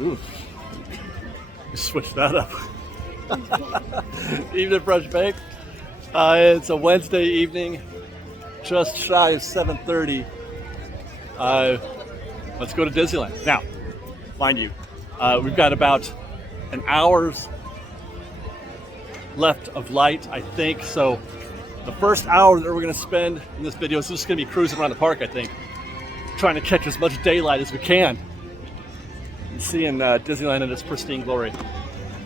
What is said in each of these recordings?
Ooh, switch that up. Evening Fresh Baked. It's a Wednesday evening, just shy of 7:30. Let's go to Disneyland. Now, mind you, we've got about an hour's left of light, I think. So the first hour that we're going to spend in this video is just going to be cruising around the park, I think, trying to catch as much daylight as we can and seeing Disneyland in its pristine glory.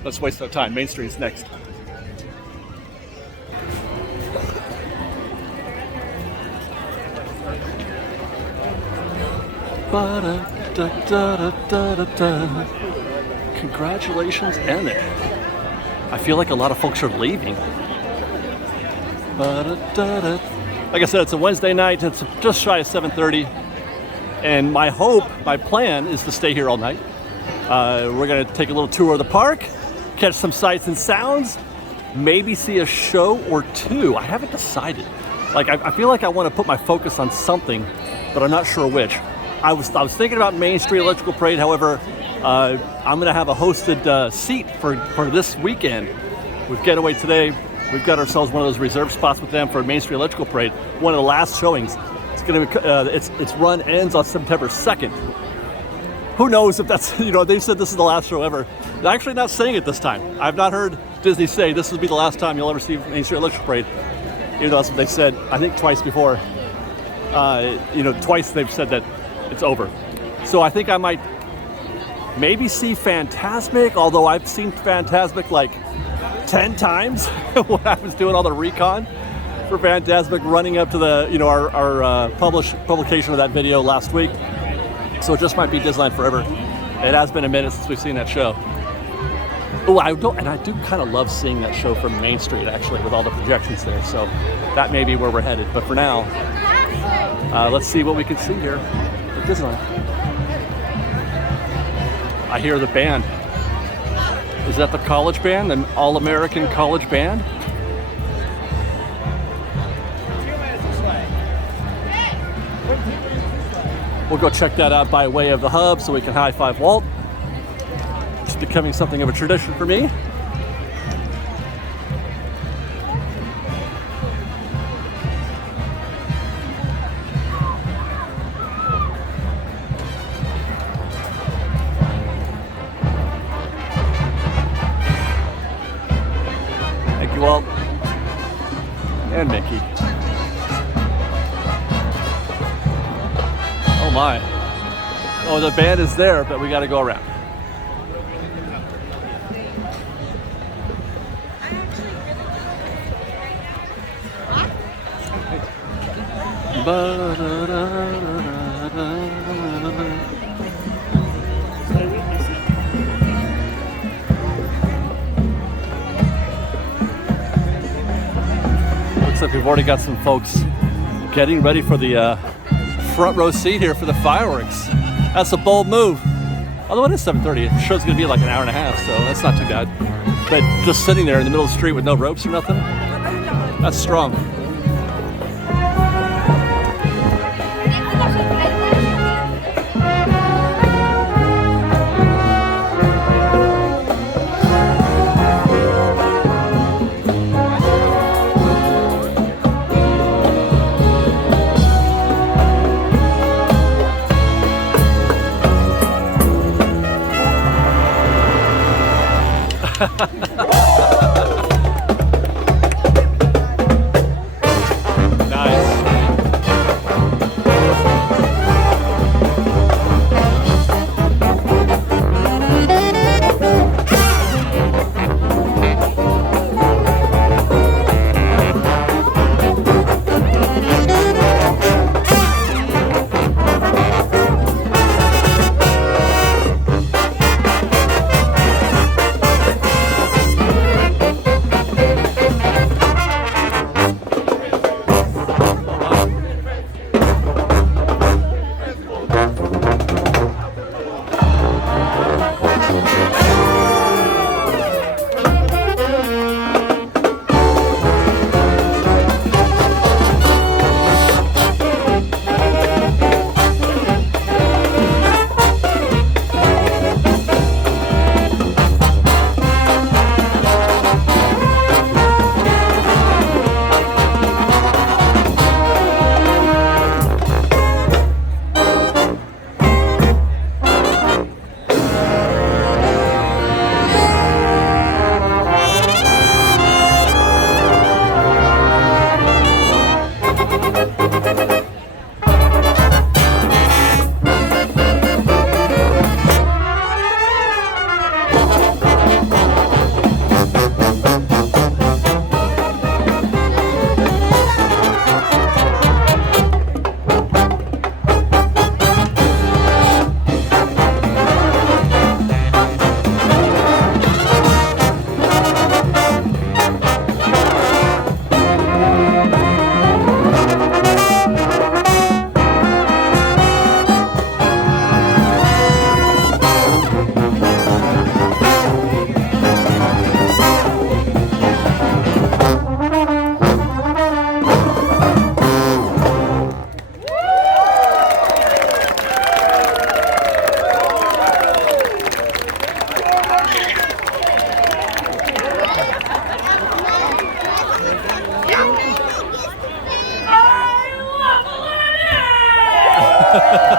Let's waste no time. Main Street's next. Congratulations, Emmett. I feel like a lot of folks are leaving. Like I said, it's a Wednesday night. It's just shy of 7:30. And my plan is to stay here all night. We're going to take a little tour of the park, catch some sights and sounds, maybe see a show or two. I haven't decided. Like, I feel like I want to put my focus on something, but I'm not sure which. I was thinking about Main Street Electrical Parade. However, I'm going to have a hosted seat for this weekend with GetAwayToday. We've got ourselves one of those reserved spots with them for Main Street Electrical Parade. One of the last showings. It's going to be, its run ends on September 2nd. Who knows if that's, they said this is the last show ever. They're actually not saying it this time. I've not heard Disney say this will be the last time you'll ever see Main Street Electrical Parade. Even though that's what they said, I think twice before. Twice they've said that it's over. So I think I might maybe see Fantasmic, although I've seen Fantasmic like 10 times when I was doing all the recon for Fantasmic, running up to the our publication of that video last week. So it just might be Disneyland forever. It has been a minute since we've seen that show. Oh, I do kind of love seeing that show from Main Street, actually, with all the projections there. So that may be where we're headed. But for now, let's see what we can see here at Disneyland. I hear the band. Is that the college band, an all-American college band? We'll go check that out by way of the hub so we can high-five Walt. It's becoming something of a tradition for me. Thank you, Walt. And Mickey. Oh my. Oh, the band is there, but we got to go around. Looks like we've already got some folks getting ready for the front row seat here for the fireworks. That's a bold move. Although it is 7:30, the show's gonna be like an hour and a half, so that's not too bad. But just sitting there in the middle of the street with no ropes or nothing, that's strong.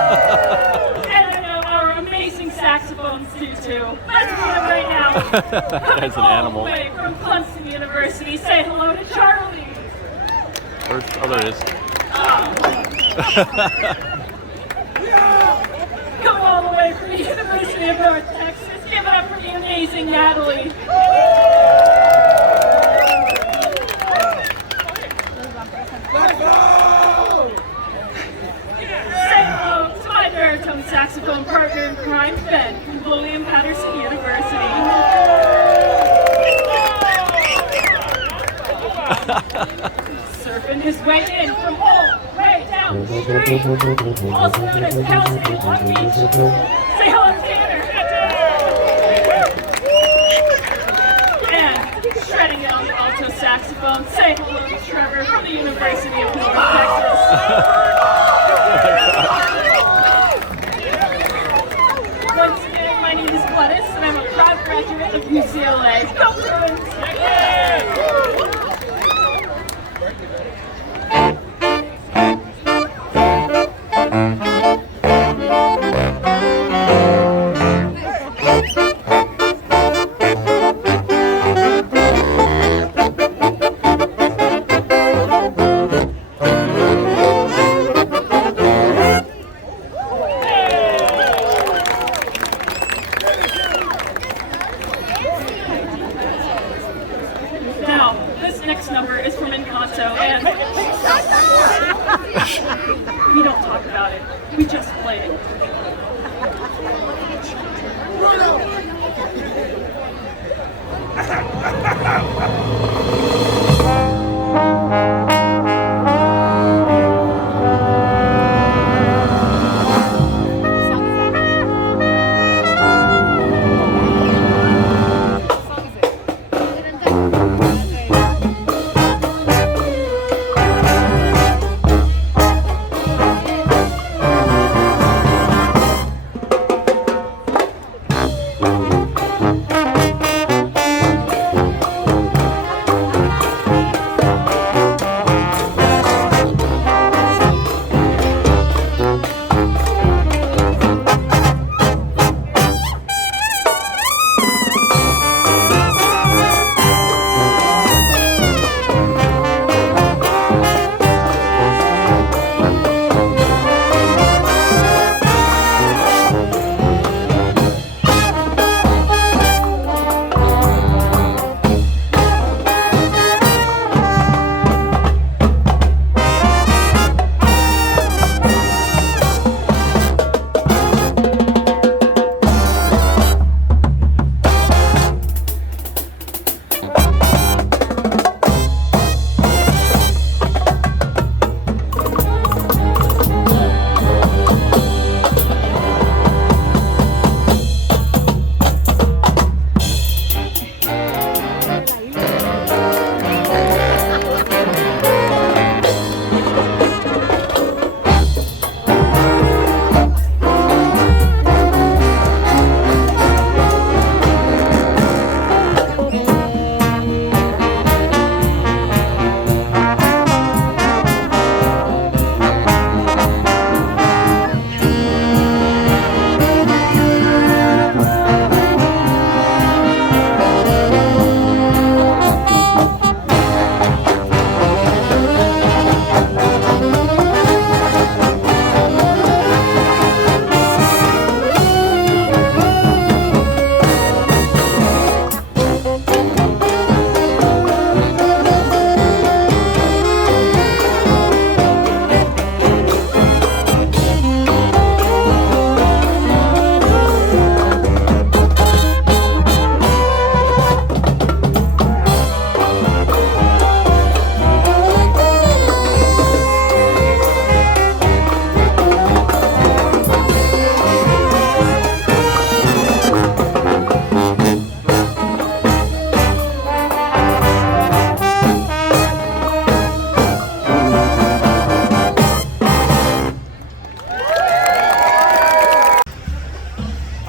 And I know our amazing saxophones do too. Let's meet him right now. That's an animal. All the way from Tustin University, say hello to Charlie. Oh, there it is. Come all the way from the University of North Texas. Give it up for the amazing Natalie. Say hello to my baritone saxophone partner in crime, Ben, from William Patterson University. Surfing his way in from all the way down the street, also known as House in Long Beach. Say hello to Tanner. And shredding it on the alto saxophone, say hello to Trevor from the University of North Texas. Once again, my name is Gladys, and I'm a proud graduate of UCLA. Go Bruins! Now, this next number is from Encanto, and we don't talk about it. We just play it.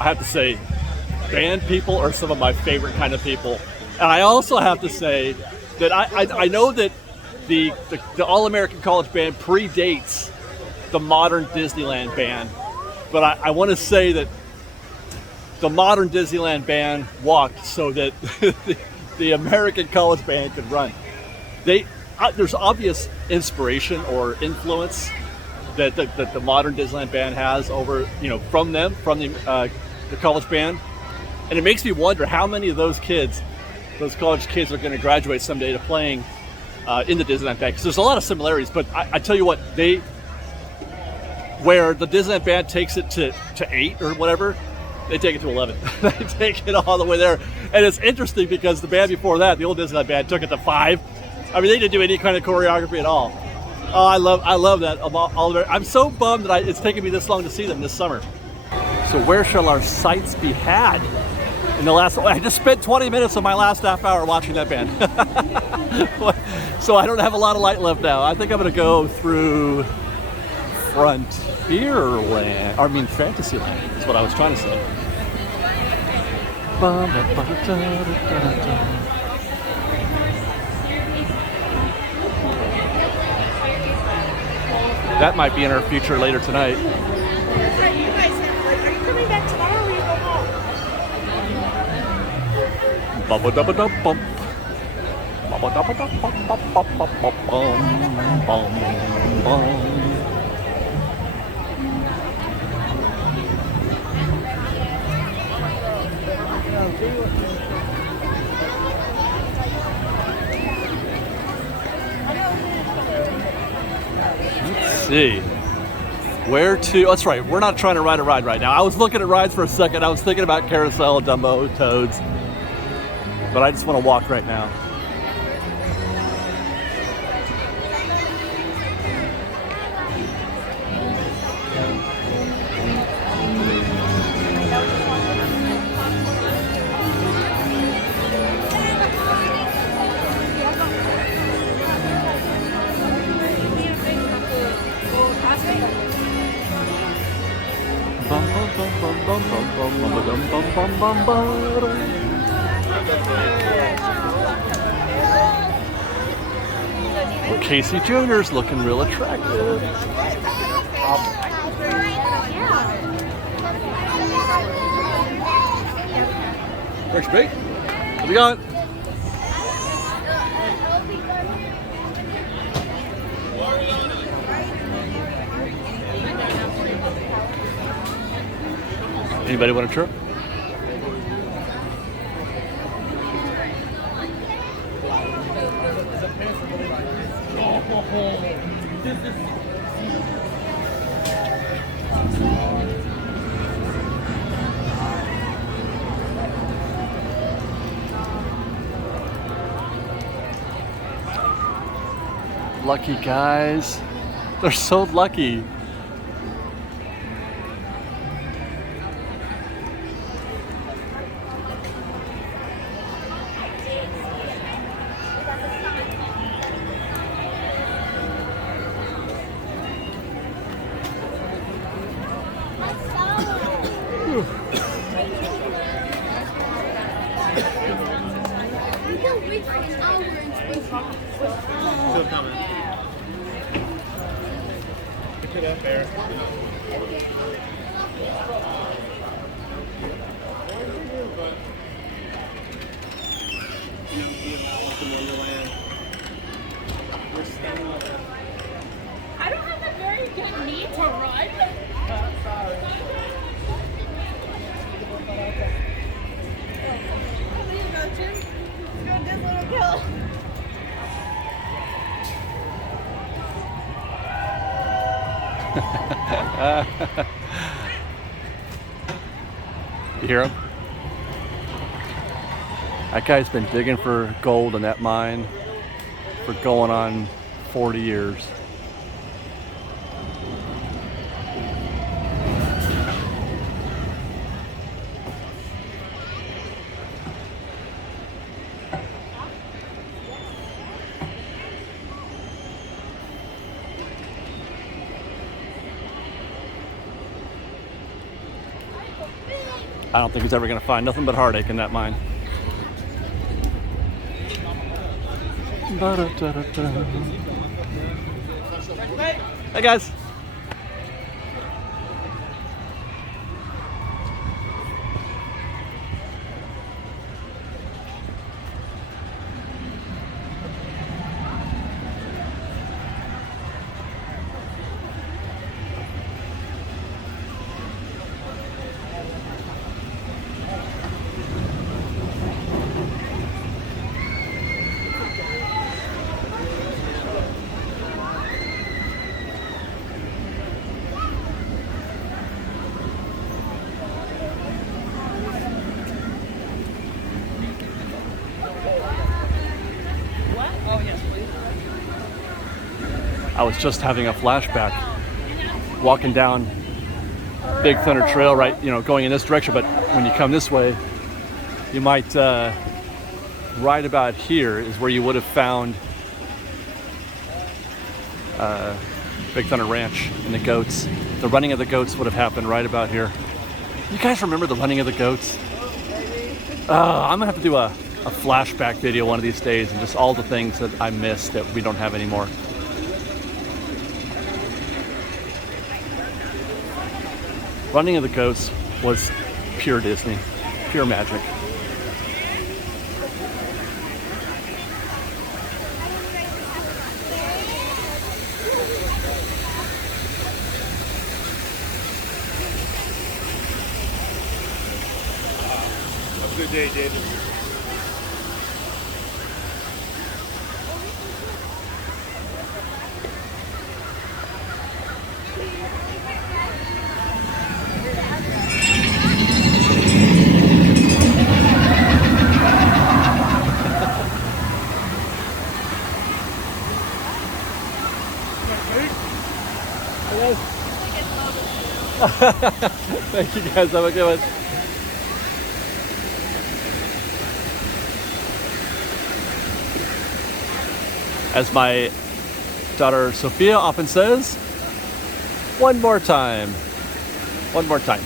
have to say, band people are some of my favorite kind of people. And I also have to say that I know that the All-American College Band predates the modern Disneyland band. But I want to say that the modern Disneyland band walked so that the American college band could run. There's obvious inspiration or influence that the modern Disneyland band has over, from the college band. And it makes me wonder how many of those college kids are going to graduate someday to playing in the Disneyland band. Because there's a lot of similarities, but I tell you what, where the Disneyland band takes it to 8 or whatever, they take it to 11. They take it all the way there. And it's interesting because the band before that, the old Disneyland band, took it to 5. I mean, they didn't do any kind of choreography at all. Oh, I love that. I'm so bummed that it's taken me this long to see them this summer. So where shall our sights be had? I just spent 20 minutes of my last half hour watching that band. So I don't have a lot of light left now. I think I'm gonna go through Fantasyland. That's what I was trying to say. That might be in our future later tonight. Are you coming back tomorrow or will you go home? Bubba dubba dub bump. Bubba dubba dub bump bump bump bump bum bum bum. Let's see. That's right, we're not trying to ride a ride right now. I was looking at rides for a second. I was thinking about Carousel, Dumbo, Toads. But I just want to walk right now. Well, Casey Jr.'s looking real attractive. Thanks, Big. What we got? Anybody want a trip? Lucky guys. They're so lucky. I don't have a very good need to run. You hear him? That guy's been digging for gold in that mine for going on 40 years. I don't think he's ever going to find nothing but heartache in that mine. Hey guys. I was just having a flashback walking down Big Thunder Trail, right, going in this direction, but when you come this way, you might, right about here is where you would have found Big Thunder Ranch and the goats. The running of the goats would have happened right about here. You guys remember the running of the goats? I'm gonna have to do a flashback video one of these days and just all the things that I missed that we don't have anymore. Running of the Goats was pure Disney, pure magic. Have a good day, David. Thank you guys, have a good one. As my daughter Sophia often says, one more time. One more time.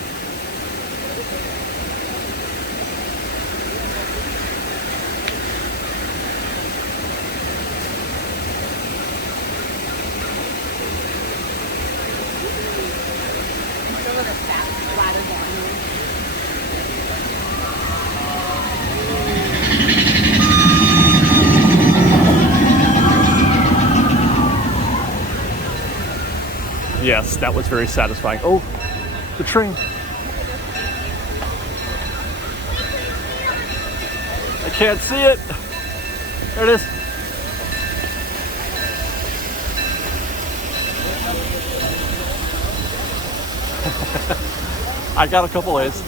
Yes, that was very satisfying. Oh, the train. I can't see it. There it is. I got a couple ways.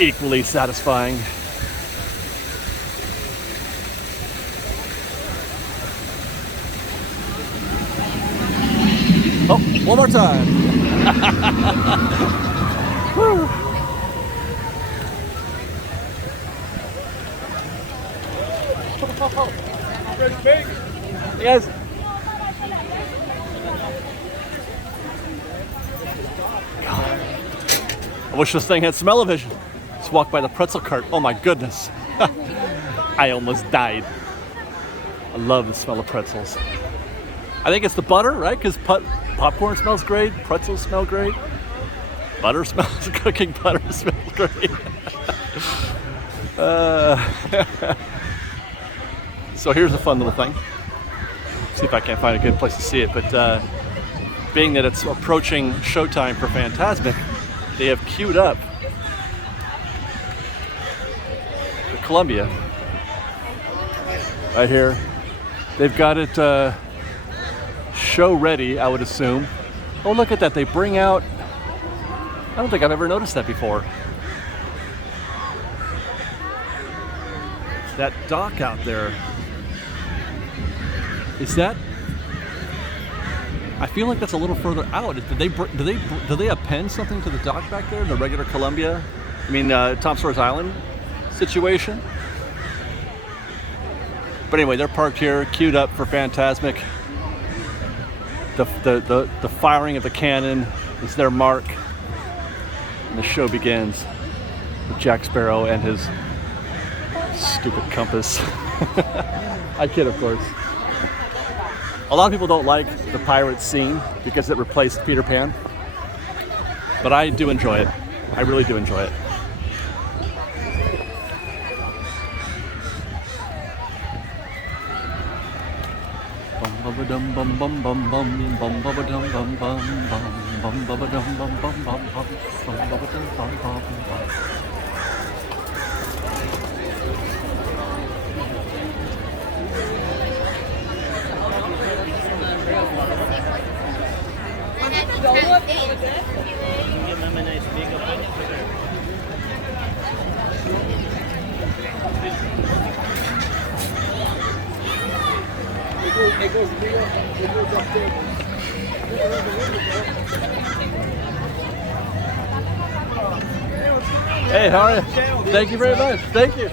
Equally satisfying. Oh, one more time. Woo. Hey guys. God. I wish this thing had smell-o-vision. Just walked by the pretzel cart. Oh my goodness. I almost died. I love the smell of pretzels. I think it's the butter, right? Because popcorn smells great, pretzels smell great, butter smells, cooking butter smells great. So here's a fun little thing. See if I can't find a good place to see it. But being that it's approaching showtime for Fantasmic, they have queued up the Columbia right here. They've got it show ready, I would assume. Oh, look at that. They bring out, I don't think I've ever noticed that before. That dock out there. Is that, I feel like that's a little further out. Do they append something to the dock back there, the regular Columbia? I mean, Tom Sawyer's Island situation? But anyway, they're parked here, queued up for Fantasmic. The firing of the cannon is their mark. And the show begins with Jack Sparrow and his stupid compass. I kid, of course. A lot of people don't like the pirate scene because it replaced Peter Pan. But I do enjoy it. I really do enjoy it. Hey, how are you? Thank you very much. Thank you.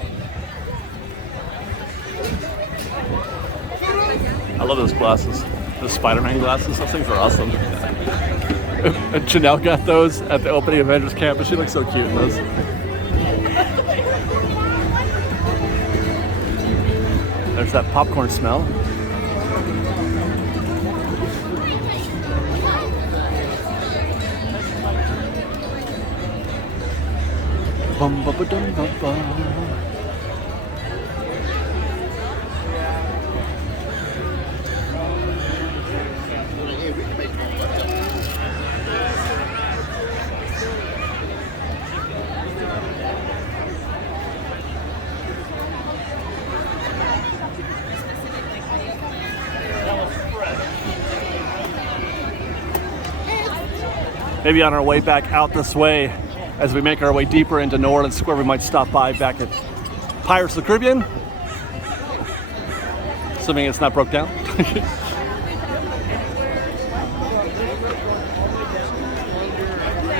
I love those glasses. The Spider-Man glasses. Those things are awesome. And Janelle got those at the opening Avengers campus. She looks so cute in those. There's that popcorn smell. Bum ba ba dum ba ba. Maybe on our way back out this way, as we make our way deeper into New Orleans Square, we might stop by back at Pirates of the Caribbean. Assuming it's not broke down.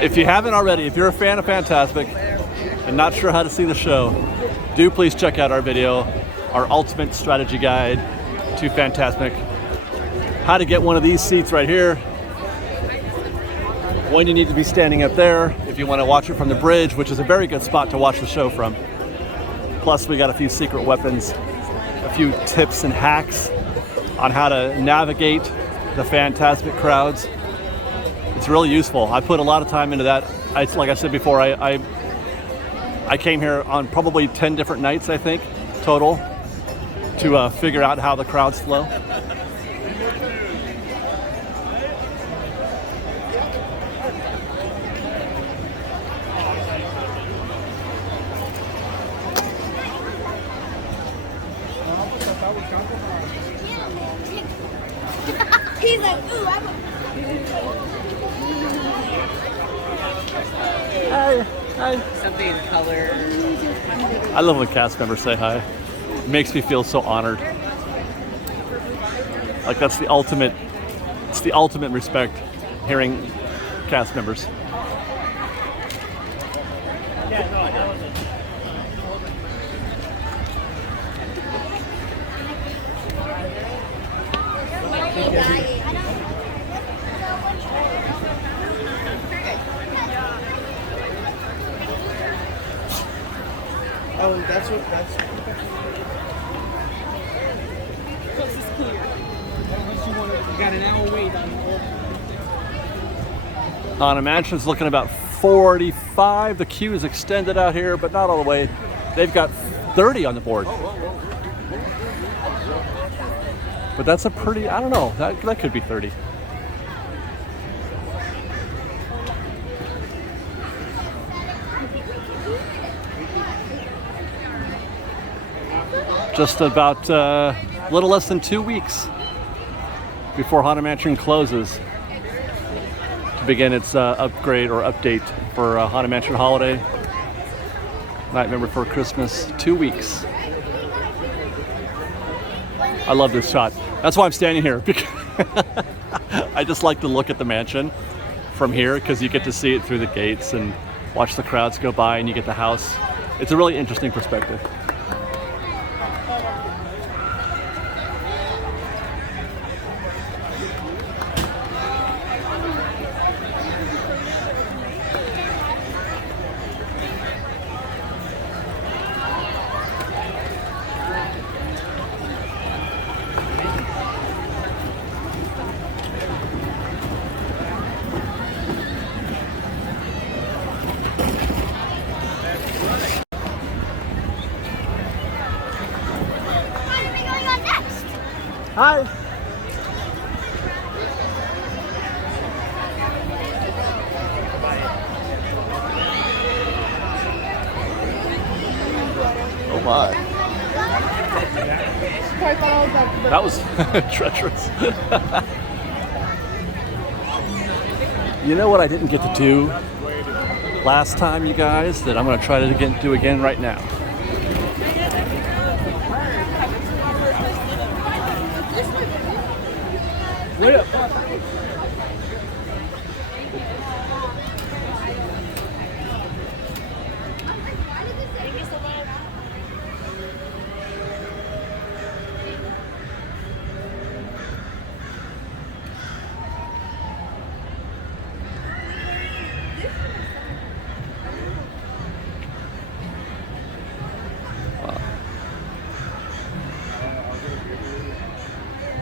If you haven't already, if you're a fan of Fantasmic and not sure how to see the show, do please check out our video, our ultimate strategy guide to Fantasmic. How to get one of these seats right here. When you need to be standing up there, if you want to watch it from the bridge, which is a very good spot to watch the show from. Plus, we got a few secret weapons, a few tips and hacks on how to navigate the Fantasmic crowds. It's really useful. I put a lot of time into that. Like I said before, I came here on probably 10 different nights, I think, total, to figure out how the crowds flow. He's like, ooh, I'm Hi. Something in color. I love when cast members say hi. It makes me feel so honored. Like it's the ultimate respect hearing cast members. Oh, that's what. This is clear. You got an hour wait on the Haunted Mansion's looking about 45. The queue is extended out here, but not all the way. They've got 30 on the board. But that's a pretty, I don't know, that could be 30. Just about a little less than 2 weeks before Haunted Mansion closes to begin its upgrade or update for Haunted Mansion Holiday. Nightmare Before Christmas, 2 weeks. I love this shot. That's why I'm standing here. I just like to look at the mansion from here because you get to see it through the gates and watch the crowds go by and you get the house. It's a really interesting perspective. Hi. Oh my. That was treacherous. You know what I didn't get to do last time, you guys, that I'm going to try to do again right now? Way up.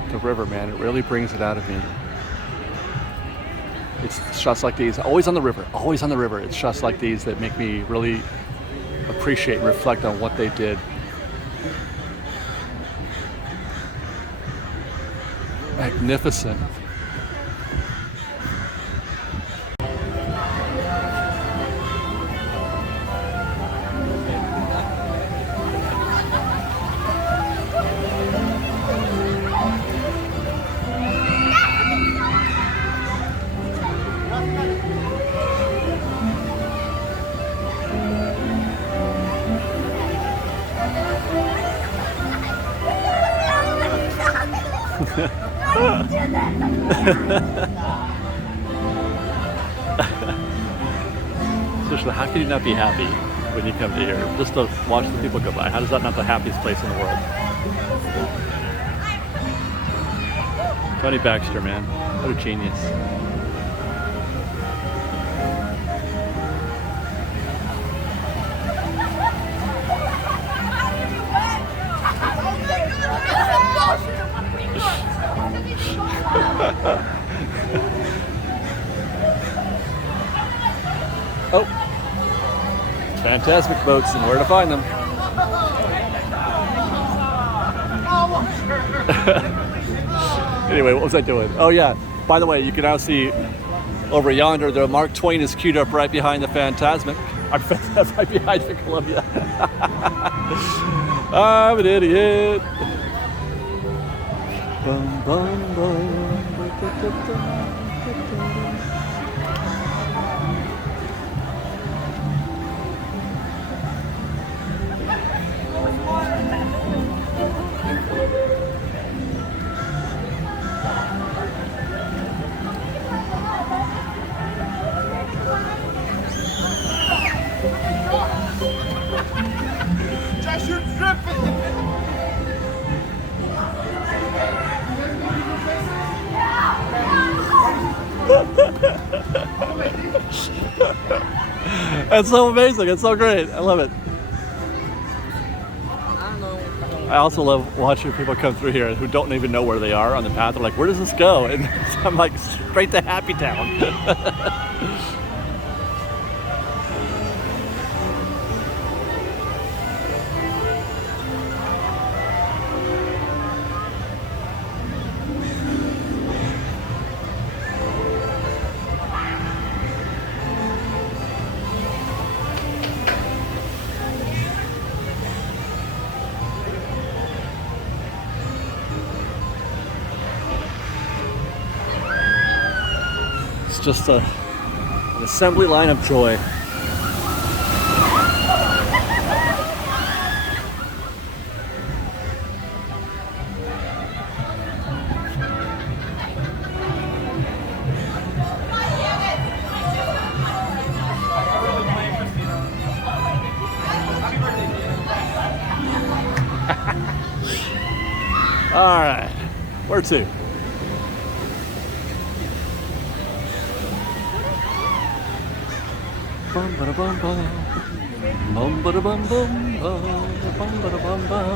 The river, man, it really brings it out of me. It's shots like these, always on the river, always on the river. It's shots like these that make me really appreciate and reflect on what they did. Magnificent. Seriously, how can you not be happy when you come to here? Just to watch the people go by. How is that not the happiest place in the world? Tony Baxter, man. What a genius. Oh, Fantasmic boats and where to find them. Anyway, what was I doing? Oh yeah, by the way, you can now see over yonder the Mark Twain is queued up right behind the Fantasmic. Right behind the Columbia. I'm an idiot. Bum, bum, bum. Just shoot stripping! That's so amazing. It's so great. I love it. I also love watching people come through here who don't even know where they are on the path. They're like, where does this go? And I'm like, straight to Happy Town. Just an assembly line of joy. All right, where to? Bum ba da bum bum, bum ba da bum bum, bum ba da bum bum.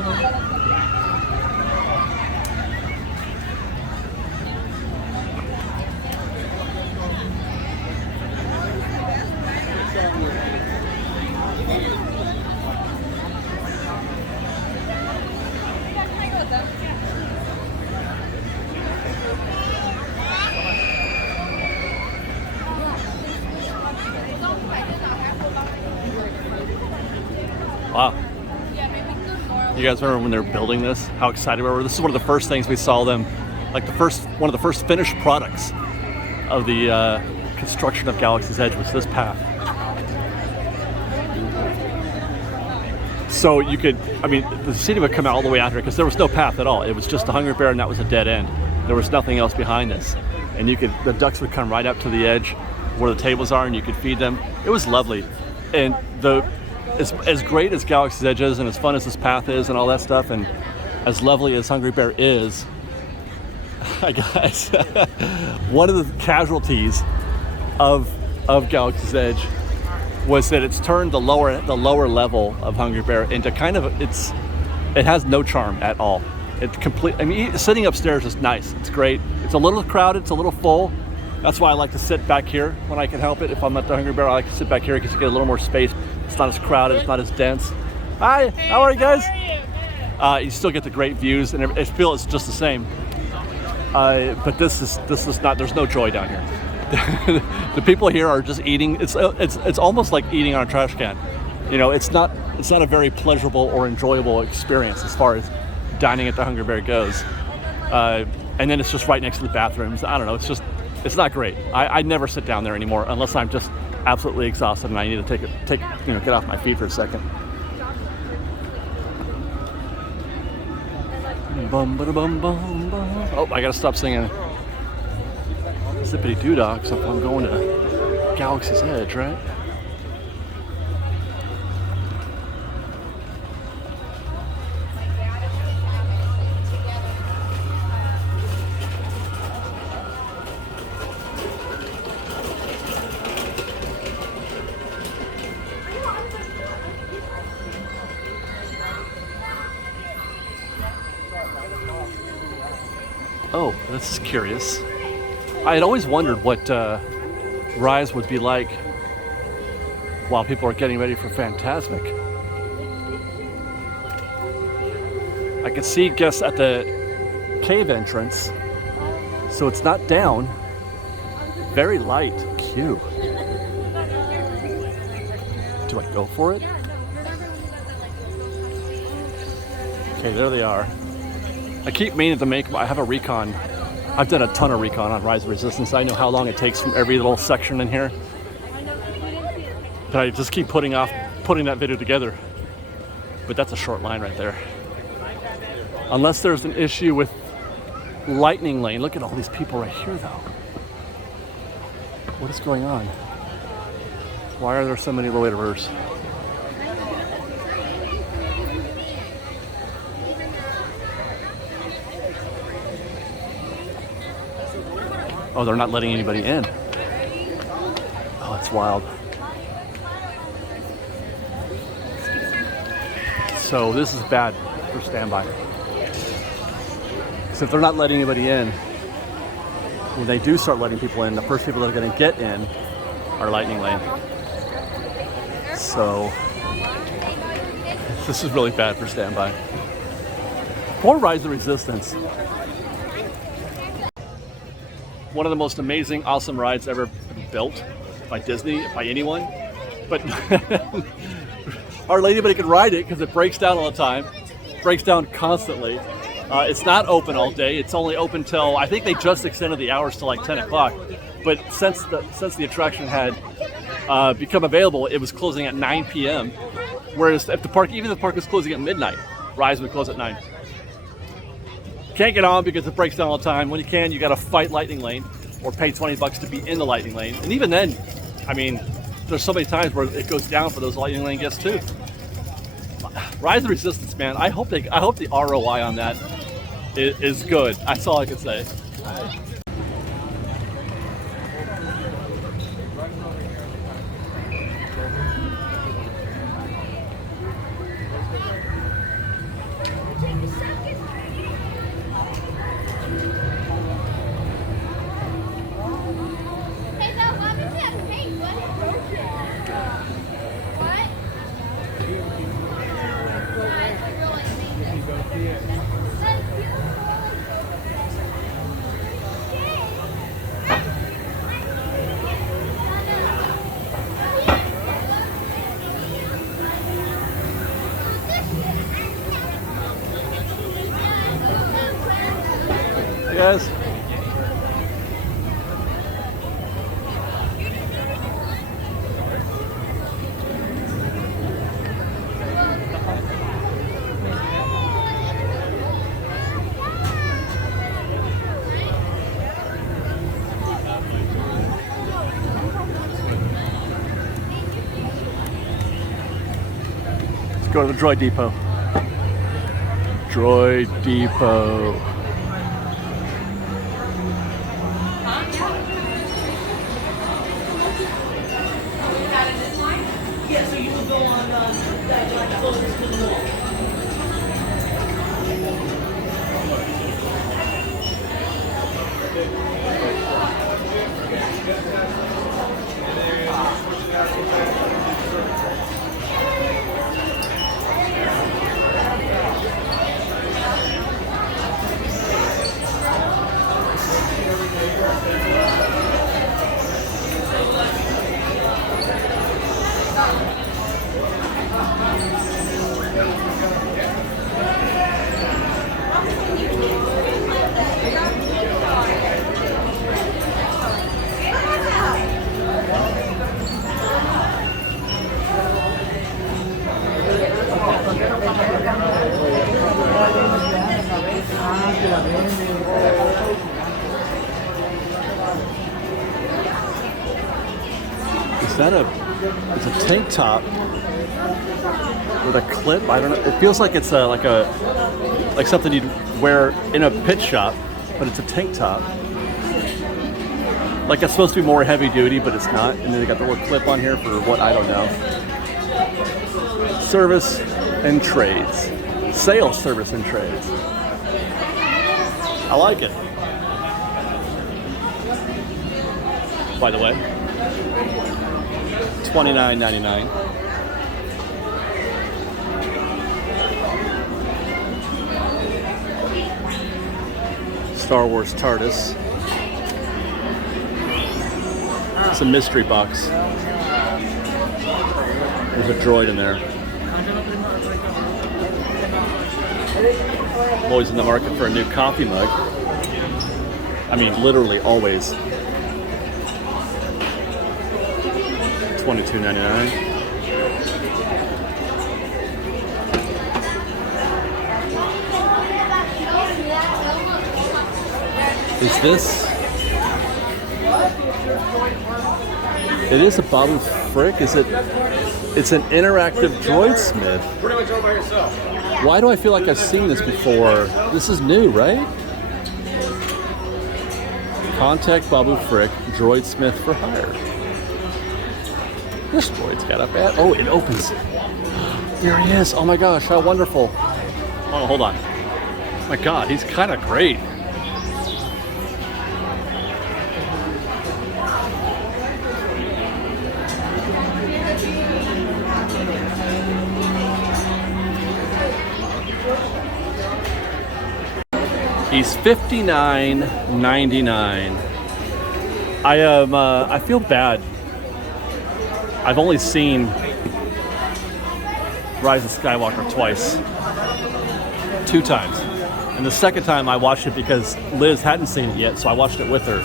Wow. You guys remember when they were building this? How excited we were? This is one of the first things we saw them, like one of the first finished products of the construction of Galaxy's Edge was this path. So you could, I mean, the city would come out all the way out here because there was no path at all. It was just the Hungry Bear and that was a dead end. There was nothing else behind this. And the ducks would come right up to the edge where the tables are and you could feed them. It was lovely. And as great as Galaxy's Edge is and as fun as this path is and all that stuff, and as lovely as Hungry Bear is, guys, one of the casualties of Galaxy's Edge was that it's turned the lower level of Hungry Bear into kind of it has no charm at all. I mean, sitting upstairs is nice. It's great. It's a little crowded. It's a little full. That's why I like to sit back here when I can help it. If I'm at the Hungry Bear, I like to sit back here because you get a little more space. It's not as crowded. It's not as dense. Hi, how are you guys? You still get the great views, and I feel it's just the same. But this is not. There's no joy down here. The people here are just eating. It's almost like eating on a trash can. You know, it's not a very pleasurable or enjoyable experience as far as dining at the Hungry Bear goes. And then it's just right next to the bathrooms. I don't know. It's not great. I never sit down there anymore unless I'm just absolutely exhausted and I need to get off my feet for a second. Bum, ba, bum, bum, bum. Oh, I gotta stop singing Zippity Doo Dah if I'm going to Galaxy's Edge, right? Oh, this is curious. I had always wondered what Rise would be like while people are getting ready for Fantasmic. I could see guests at the cave entrance, so it's not down. Very light. Cute. Do I go for it? Okay, there they are. I keep meaning to I have a recon. I've done a ton of recon on Rise of Resistance. I know how long it takes from every little section in here. But I just keep putting off putting that video together. But that's a short line right there. Unless there's an issue with Lightning Lane. Look at all these people right here though. What is going on? Why are there so many loiterers? Oh, they're not letting anybody in. Oh, that's wild. So this is bad for standby. So if they're not letting anybody in, when they do start letting people in, the first people that are going to get in are Lightning Lane. So this is really bad for standby. Poor Rise of Resistance. One of the most amazing, awesome rides ever built by Disney, by anyone. But hardly anybody can ride it because it breaks down all the time. Breaks down constantly. It's not open all day. It's only open till, I think they just extended the hours to like 10 o'clock. But since the attraction had become available, it was closing at 9 p.m. Whereas if even the park is closing at midnight, Rise would close at 9. Can't get on because it breaks down all the time. When you can, you got to fight Lightning Lane or pay $20 to be in the Lightning Lane. And even then, I mean, there's so many times where it goes down for those Lightning Lane guests too. Rise of Resistance, man. I hope the ROI on that is good. That's all I can say. Guys. Let's go to the Droid Depot. Droid Depot. Yeah, so you would go on that like closest to the wall. Is that it's a tank top with a clip? I don't know. It feels like it's like something you'd wear in a pit shop, but it's a tank top. Like it's supposed to be more heavy duty, but it's not. And then they got the little clip on here for what, I don't know. Service and trades. Sales, service, and trades. I like it. By the way, $29.99. Star Wars TARDIS. It's a mystery box. There's a droid in there. I'm always in the market for a new coffee mug. I mean, literally always. $22.99. Is this? It is a Babu Frick. Is it? It's an interactive droid smith. Pretty much all by yourself. Why do I feel like I've seen this before? This is new, right? Contact Babu Frick, droid smith for hire. This droid's got a bat. Oh, it opens. Here he is. Oh my gosh, how wonderful. Oh, hold on. My God, he's kind of great. He's $59.99. I feel bad. I've only seen Rise of Skywalker twice. 2 times. And the second time I watched it because Liz hadn't seen it yet, so I watched it with her.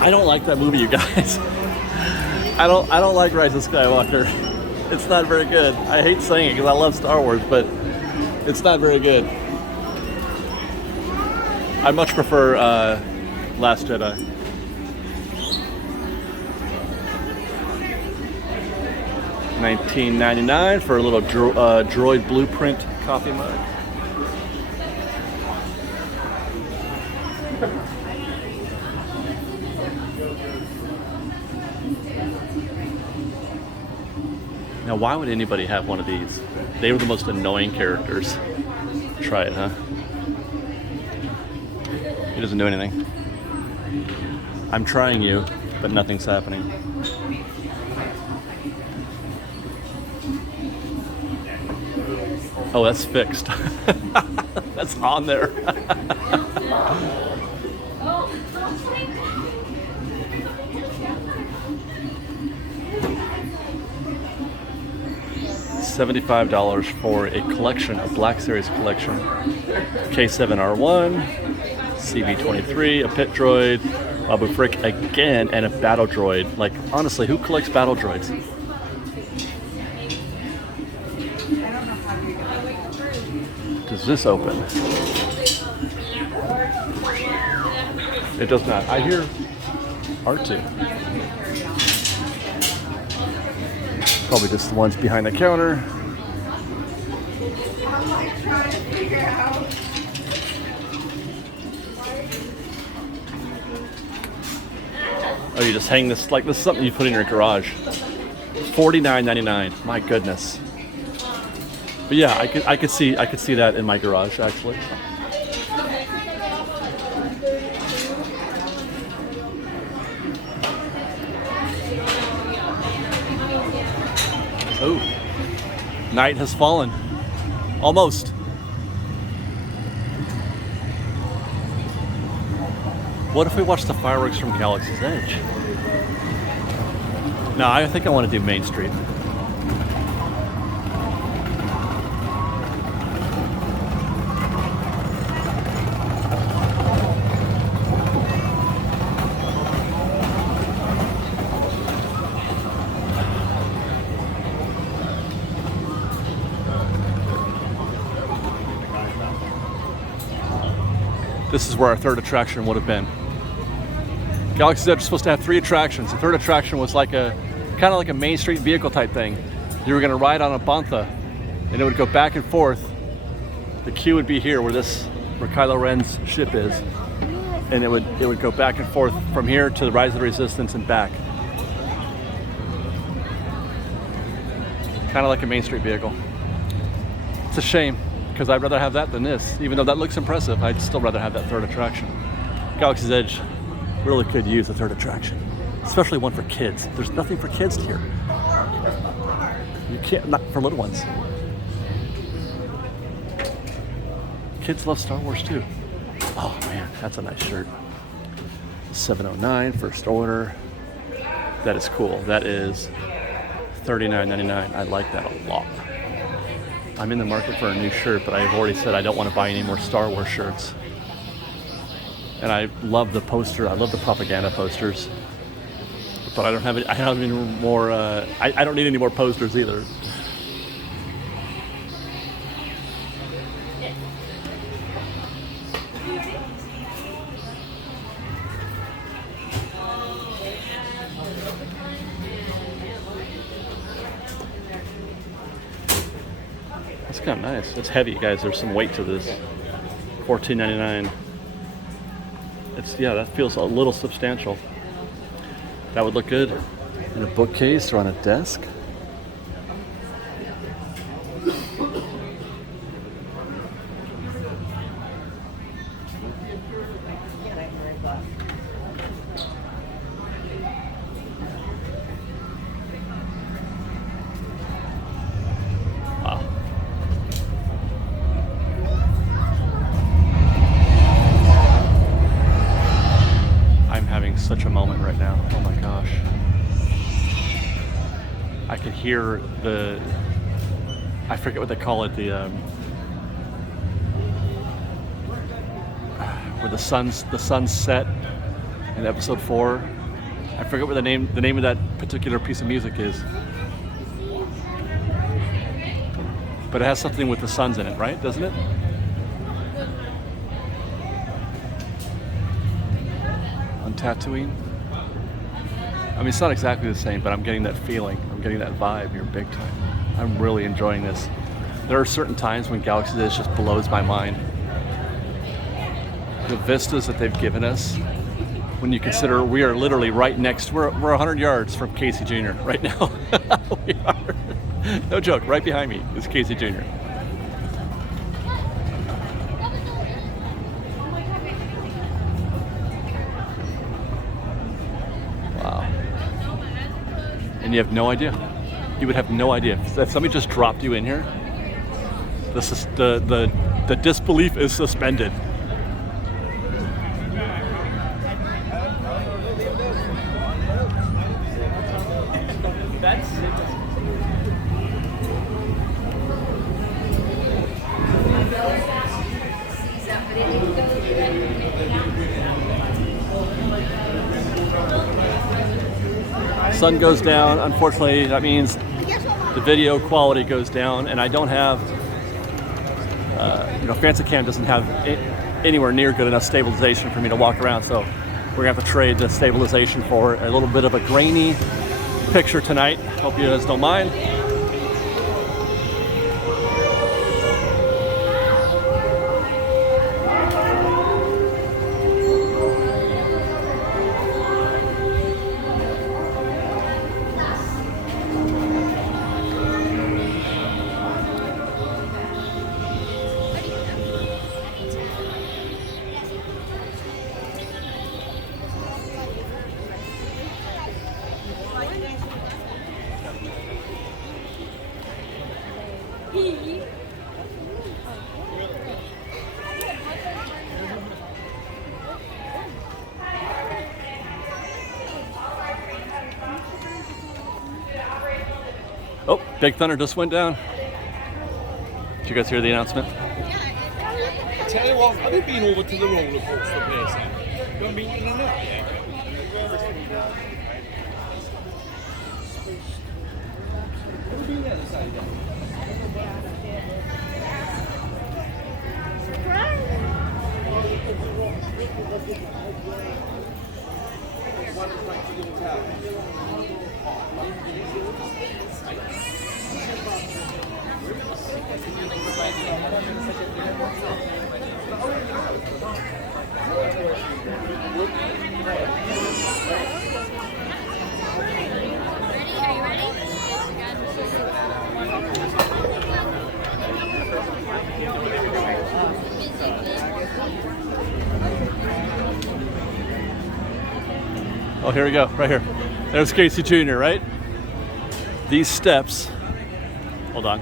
I don't like that movie, you guys. I don't like Rise of Skywalker. It's not very good. I hate saying it because I love Star Wars, but it's not very good. I much prefer Last Jedi. $19.99 for a little droid blueprint coffee mug. Now, why would anybody have one of these? They were the most annoying characters. Try it, huh? He doesn't do anything. I'm trying you, but nothing's happening. Oh, that's fixed. That's on there. $75 for a collection, a Black Series collection. K7R1, CB23, a pit droid, Babu Frick again, and a battle droid. Like, honestly, who collects battle droids? Does this open? It does not. I hear R2. Probably just the ones behind the counter. I'm like trying to figure out. Oh, you just hang this, like this is something you put in your garage. $49.99. My goodness. But yeah, I could see that in my garage actually. Oh, night has fallen. Almost. What if we watch the fireworks from Galaxy's Edge? No, I think I want to do Main Street. This is where our third attraction would have been. Galaxy's Edge was supposed to have 3 attractions. The third attraction was like a kind of like a Main Street vehicle type thing. You were going to ride on a bantha, and it would go back and forth. The queue would be here, where Kylo Ren's ship is, and it would go back and forth from here to the Rise of the Resistance and back. Kind of like a Main Street vehicle. It's a shame, because I'd rather have that than this. Even though that looks impressive, I'd still rather have that third attraction. Galaxy's Edge really could use a third attraction, especially one for kids. There's nothing for kids here. You can't, not for little ones. Kids love Star Wars too. Oh man, that's a nice shirt. 709, First Order. That is cool. That is $39.99. I like that a lot. I'm in the market for a new shirt, but I've already said I don't want to buy any more Star Wars shirts. And I love the poster. I love the propaganda posters. But I don't have any, I don't have any more. I don't need any more posters either. That's kind of nice. It's heavy, guys. There's some weight to this. $14.99. Yeah, that feels a little substantial. That would look good in a bookcase or on a desk. Wow. I'm having such a moment right now. Oh my gosh. I could hear I forget what they call it, where the sun set in episode 4. I forget what the name of that particular piece of music is. But it has something with the suns in it, right? Doesn't it? On Tatooine. I mean, it's not exactly the same, but I'm getting that feeling. I'm getting that vibe here big time. I'm really enjoying this. There are certain times when Galaxy's Edge just blows my mind. The vistas that they've given us, when you consider we are literally right next, we're 100 yards from Casey Jr. right now. We are. No joke, right behind me is Casey Jr. And you have no idea. You would have no idea. If somebody just dropped you in here, the disbelief is suspended. Sun goes down. Unfortunately, that means the video quality goes down, and I don't have, Fancy Cam doesn't have anywhere near good enough stabilization for me to walk around. So we're gonna have to trade the stabilization for a little bit of a grainy picture tonight. Hope you guys don't mind. Oh, Big Thunder just went down. Did you guys hear the announcement? I tell you what, have you been over to the roller coaster place? You haven't been in enough yet? Have you been there this side yet? Oh, here we go, right here. There's Casey Jr., right? These steps, hold on,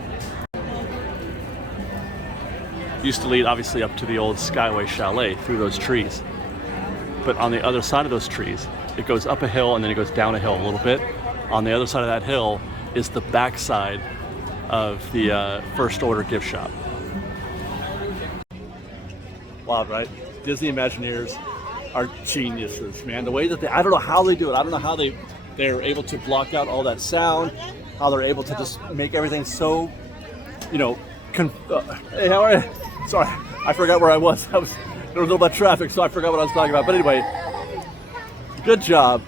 used to lead obviously up to the old Skyway Chalet through those trees. But on the other side of those trees, it goes up a hill and then it goes down a hill a little bit. On the other side of that hill is the backside of the First Order gift shop. Wild, right? Disney Imagineers are geniuses, man. The way that I don't know how they do it. I don't know how they're able to block out all that sound, how they're able to just make everything so, you know, hey, how are you? Sorry, I forgot where I was. There was a little bit of traffic, so I forgot what I was talking about. But anyway, good job,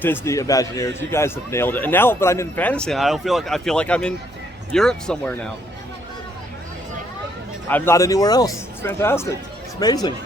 Disney Imagineers. You guys have nailed it. And now, but I'm in Fantasyland. I feel like I'm in Europe somewhere now. I'm not anywhere else. It's fantastic. It's amazing.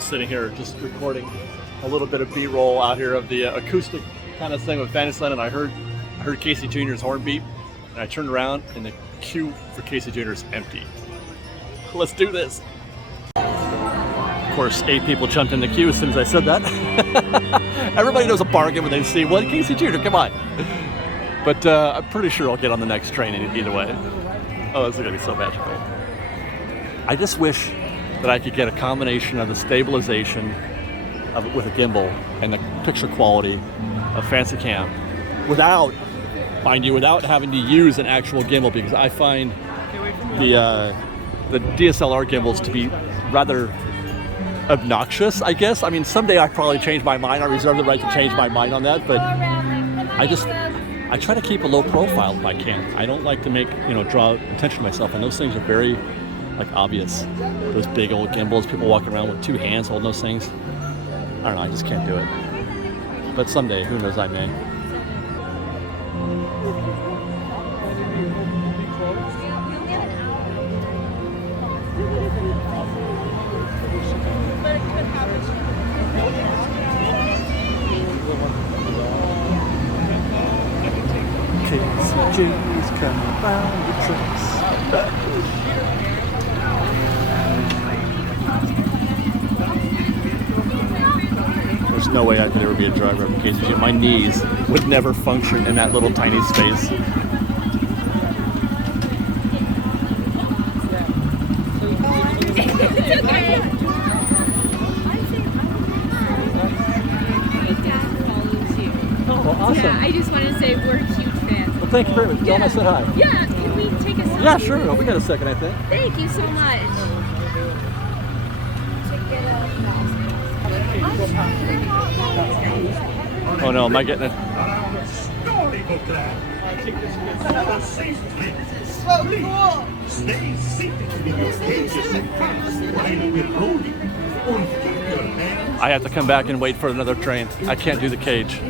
Sitting here just recording a little bit of B-roll out here of the acoustic kind of thing with Fantasyland, and I heard Casey Jr.'s horn beep, and I turned around and the queue for Casey Jr. is empty. Let's do this. Of course, 8 people jumped in the queue as soon as I said that. Everybody knows a bargain when they see, well, Casey Jr., come on. But I'm pretty sure I'll get on the next train either way. Oh, this is gonna be so magical. I just wish that I could get a combination of the stabilization of it with a gimbal and the picture quality of Fancycam without, mind you, without having to use an actual gimbal, because I find the DSLR gimbals to be rather obnoxious, I guess. I mean, someday I probably change my mind. I reserve the right to change my mind on that, but I try to keep a low profile if I can. I don't like to draw attention to myself, and those things are very obvious. Those big old gimbals, people walking around with 2 hands holding those things. I don't know, I just can't do it. But someday, who knows, I may. Casey J's coming around the tracks. no way I could ever be a driver of a KCG. My knees would never function in that little tiny space. Oh, awesome. Yeah, I just want to say we're huge fans. Well, thank you very much. Tell them I said hi. Yeah, can we take a selfie? Yeah, sure. We got a second, I think. Thank you so much. Oh no, am I getting it? Storybook land. For safety. Stay seated in your cages and cars while we're rolling. Und keep your hands I have to come back and wait for another train. I can't do the cage.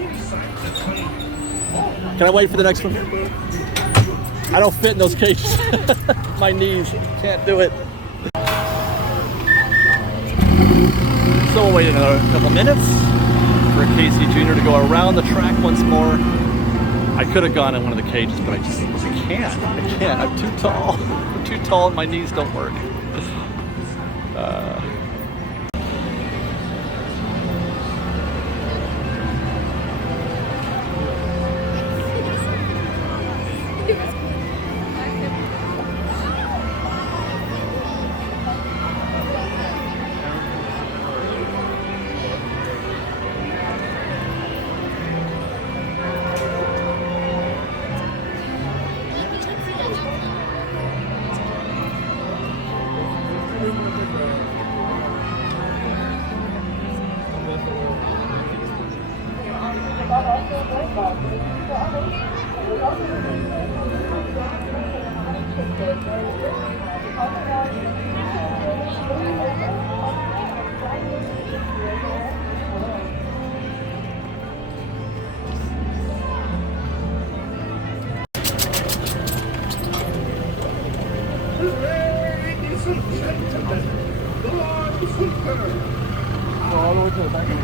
Can I wait for the next one? I don't fit in those cages. My knees can't do it. So we'll wait another couple minutes for Casey Jr. to go around the track once more. I could have gone in one of the cages, but I can't. I can't. I'm too tall. I'm too tall and my knees don't work. Ladies and gentlemen, boys and girls, All the way to the back of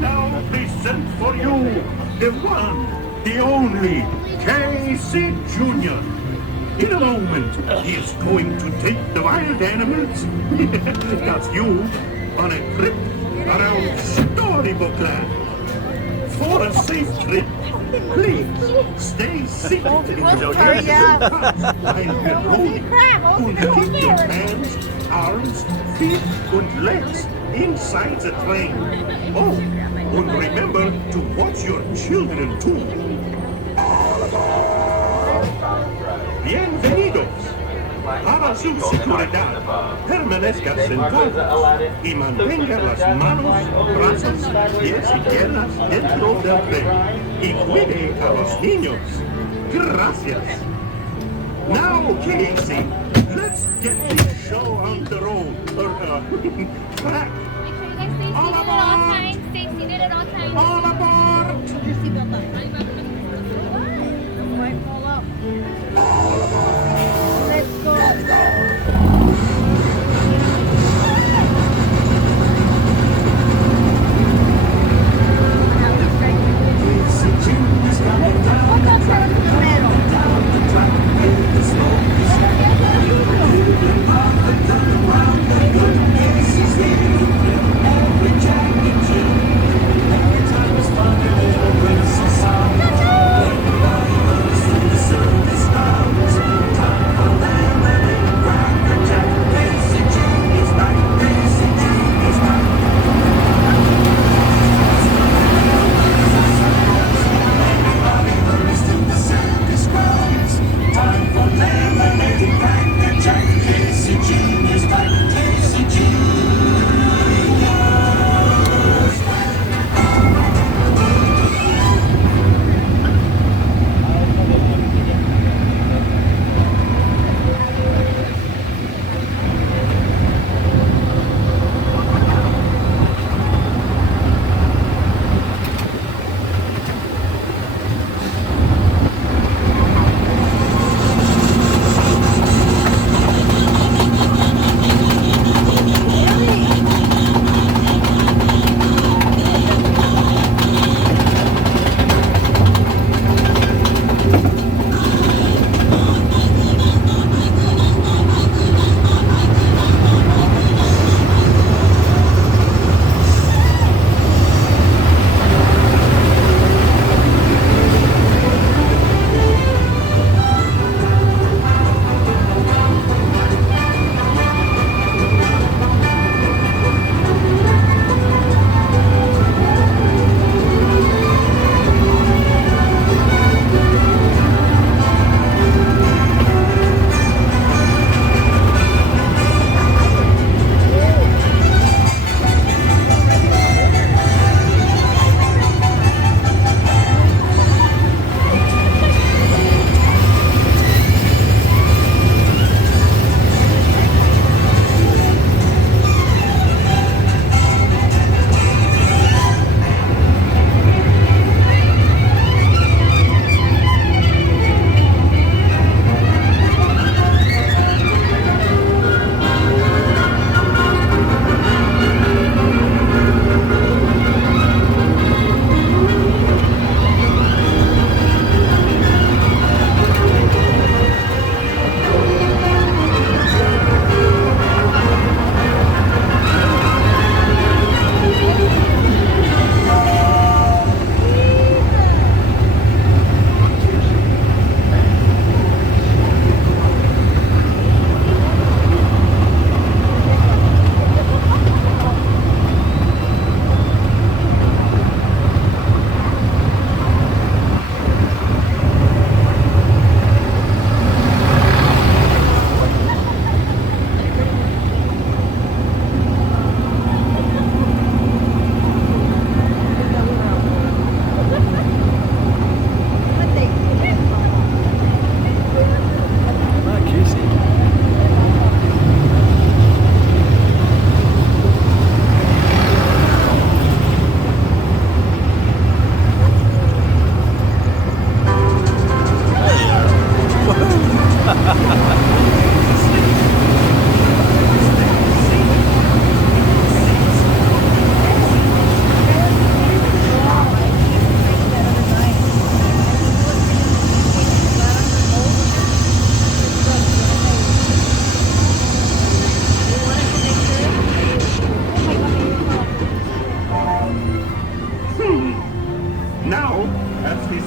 now present for you the one, the only, Casey Jr. In a moment, he is going to take the wild animals, that's you, on a trip around Storybook Land. For a safe trip, please stay seated in your cages while we roll and keep your hands, arms, feet, and legs inside the train. Oh, and remember to watch your children too. Bienvenidos. Abra su seguridad, permanezca sentado y mantenga las manos, brazos, pies y piernas dentro del tren y cuide a los niños. Gracias. Now, Casey, let's get this show on the road, track. All aboard! Stay seated at all times. All aboard! Put your seatbelt on. Might fall up. Let's go. Every time it's fun,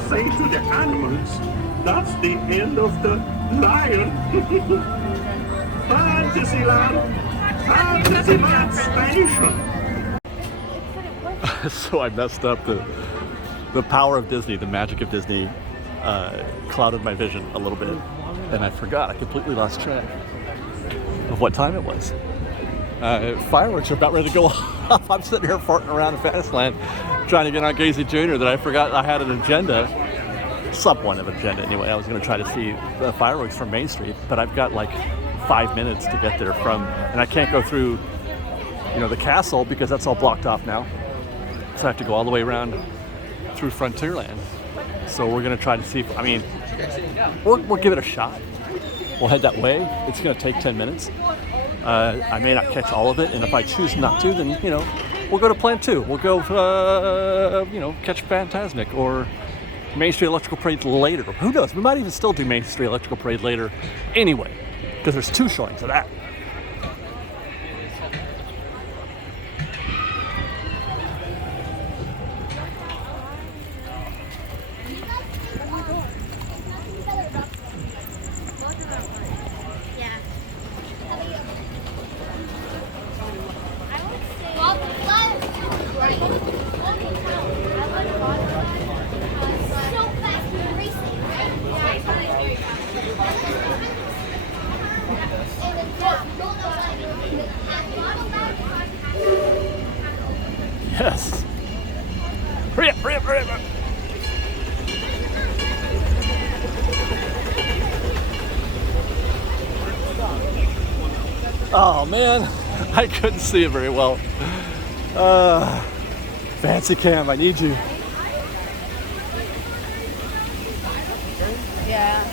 say to the animals, that's the end of the lion. Fantasyland! Fantasyland Station! So I messed up the power of Disney, the magic of Disney clouded my vision a little bit, and I forgot. I completely lost track of what time it was. Fireworks are about ready to go off. I'm sitting here farting around in Fantasyland trying to get on Casey Jr. that I forgot I had an agenda, somewhat of an agenda anyway. I was going to try to see the fireworks from Main Street, but I've got like 5 minutes to get there from, and I can't go through, you know, the castle because that's all blocked off now. So I have to go all the way around through Frontierland. So we're going to try to see if, I mean, we'll give it a shot. We'll head that way. It's going to take 10 minutes. I may not catch all of it, and if I choose not to, then, you know, we'll go to Plan 2. We'll go, you know, catch Phantasmic or Main Street Electrical Parade later. Who knows? We might even still do Main Street Electrical Parade later anyway, because there's 2 showings of that. Yes. Hurry up, hurry up, hurry up. Oh man, I couldn't see it very well. Fancy cam, I need you. Yeah.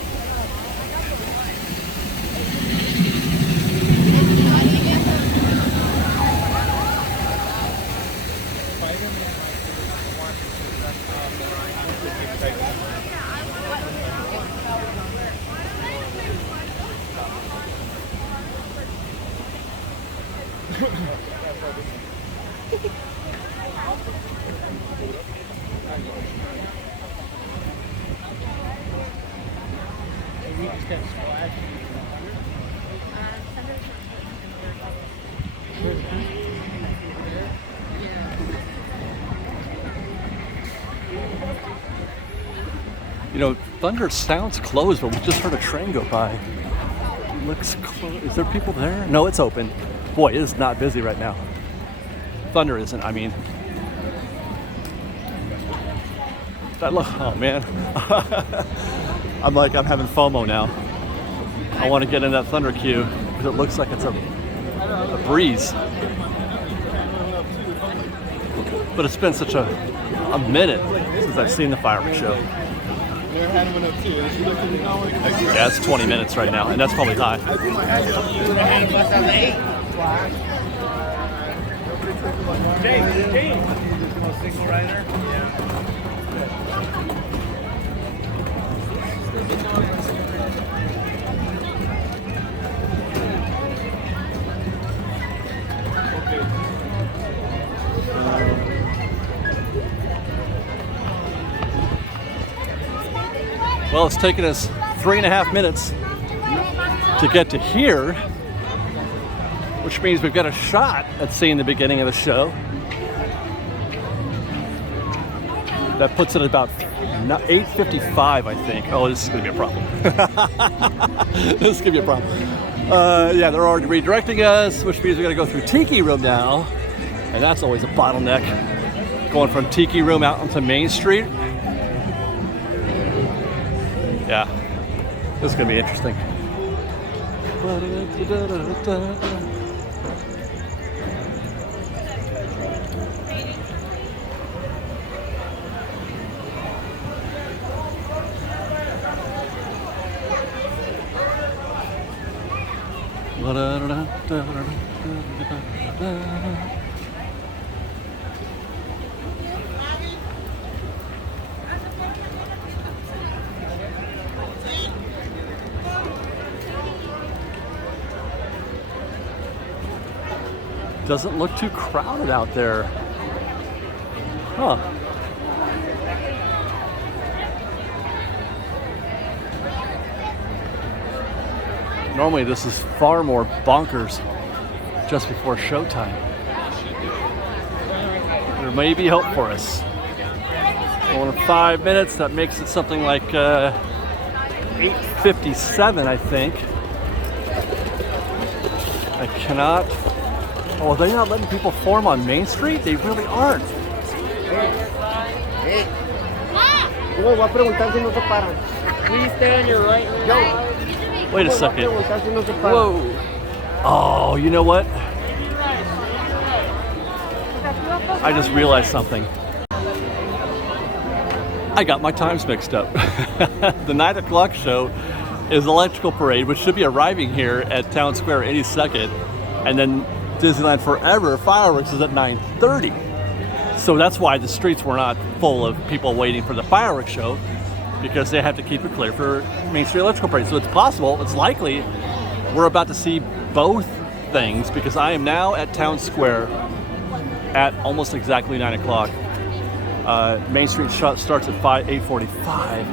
You know, Thunder sounds closed, but we just heard a train go by. Looks closed. Is there people there? No, it's open. Boy, it is not busy right now. Thunder isn't, I mean. That look, oh man. I'm having FOMO now. I want to get in that Thunder queue because it looks like it's a breeze. But it's been such a minute since I've seen the fireworks show. Yeah, it's 20 minutes right now, and that's probably high. Signal rider? Well, it's taken us 3.5 minutes to get to here, which means we've got a shot at seeing the beginning of the show. That puts it at about 8:55, I think. Oh, this is going to be a problem. This is going to be a problem. Yeah, they're already redirecting us, which means we're going to go through Tiki Room now. And that's always a bottleneck, going from Tiki Room out onto Main Street. Yeah, this is going to be interesting. Doesn't look too crowded out there. Huh. Normally this is far more bonkers just before showtime. There may be hope for us. Well, in 5 minutes, that makes it something like 8:57, I think. I cannot. Oh, are they not letting people form on Main Street? They really aren't. Voy a preguntar si no se paran. Please stay on your right. Wait a second. Whoa. Oh, you know what? I just realized something. I got my times mixed up. The 9 o'clock show is Electrical Parade, which should be arriving here at Town Square any second. And then Disneyland Forever Fireworks is at 9:30. So that's why the streets were not full of people waiting for the fireworks show, because they have to keep it clear for Main Street Electrical Parade. So it's possible, it's likely, we're about to see both things, because I am now at Town Square at almost exactly 9 o'clock. Main Street starts at 8:45.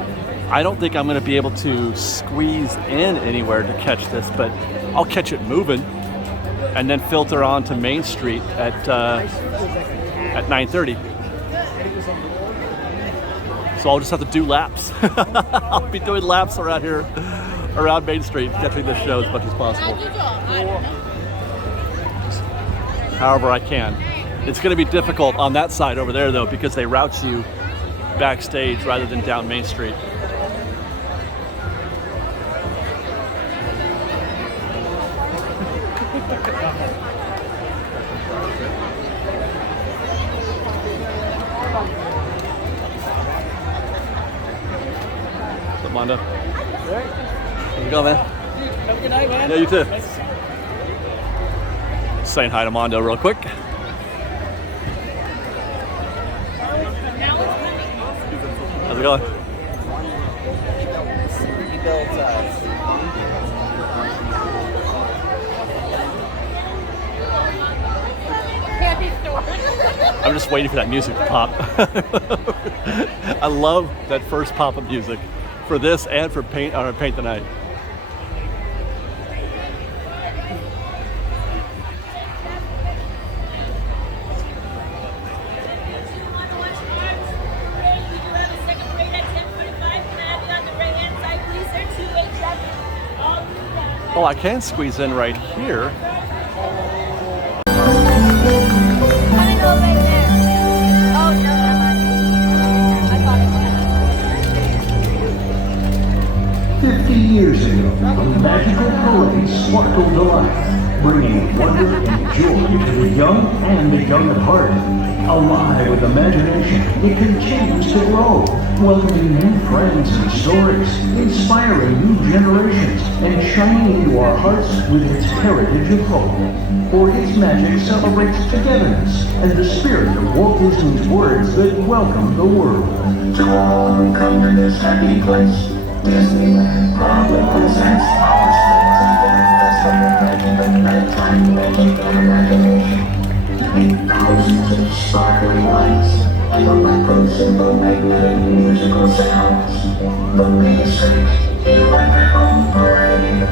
I don't think I'm going to be able to squeeze in anywhere to catch this, but I'll catch it moving and then filter on to Main Street at 9:30. So I'll just have to do laps. I'll be doing laps around here, around Main Street, catching this show as much as possible. However I can. It's going to be difficult on that side over there, though, because they route you backstage rather than down Main Street. What's up, Mondo? How's it going, man? Have a good night, man. Yeah, you too. Saying hi to Mondo real quick. How's it going? I'm just waiting for that music to pop. I love that first pop of music for this and for Paint the Night. Oh, I can squeeze in right here. Coming over right there. Oh, no, never mind. I thought it was. 50 years ago, a magical parade sparkled to life, bringing wonder and joy to the young and the young at heart. Alive with imagination, it continues to grow, welcoming new friends and stories, inspiring new generations, and shining into our hearts with its heritage of hope. For its magic celebrates togetherness and the spirit of Walt Disney's words that welcome the world. To all who come to this happy place, Disneyland proudly presents our spectacular nighttime magic and imagination. With thousands of sparkling lights and the records of the magnetic musical sounds, the Main Street Electrical Parade.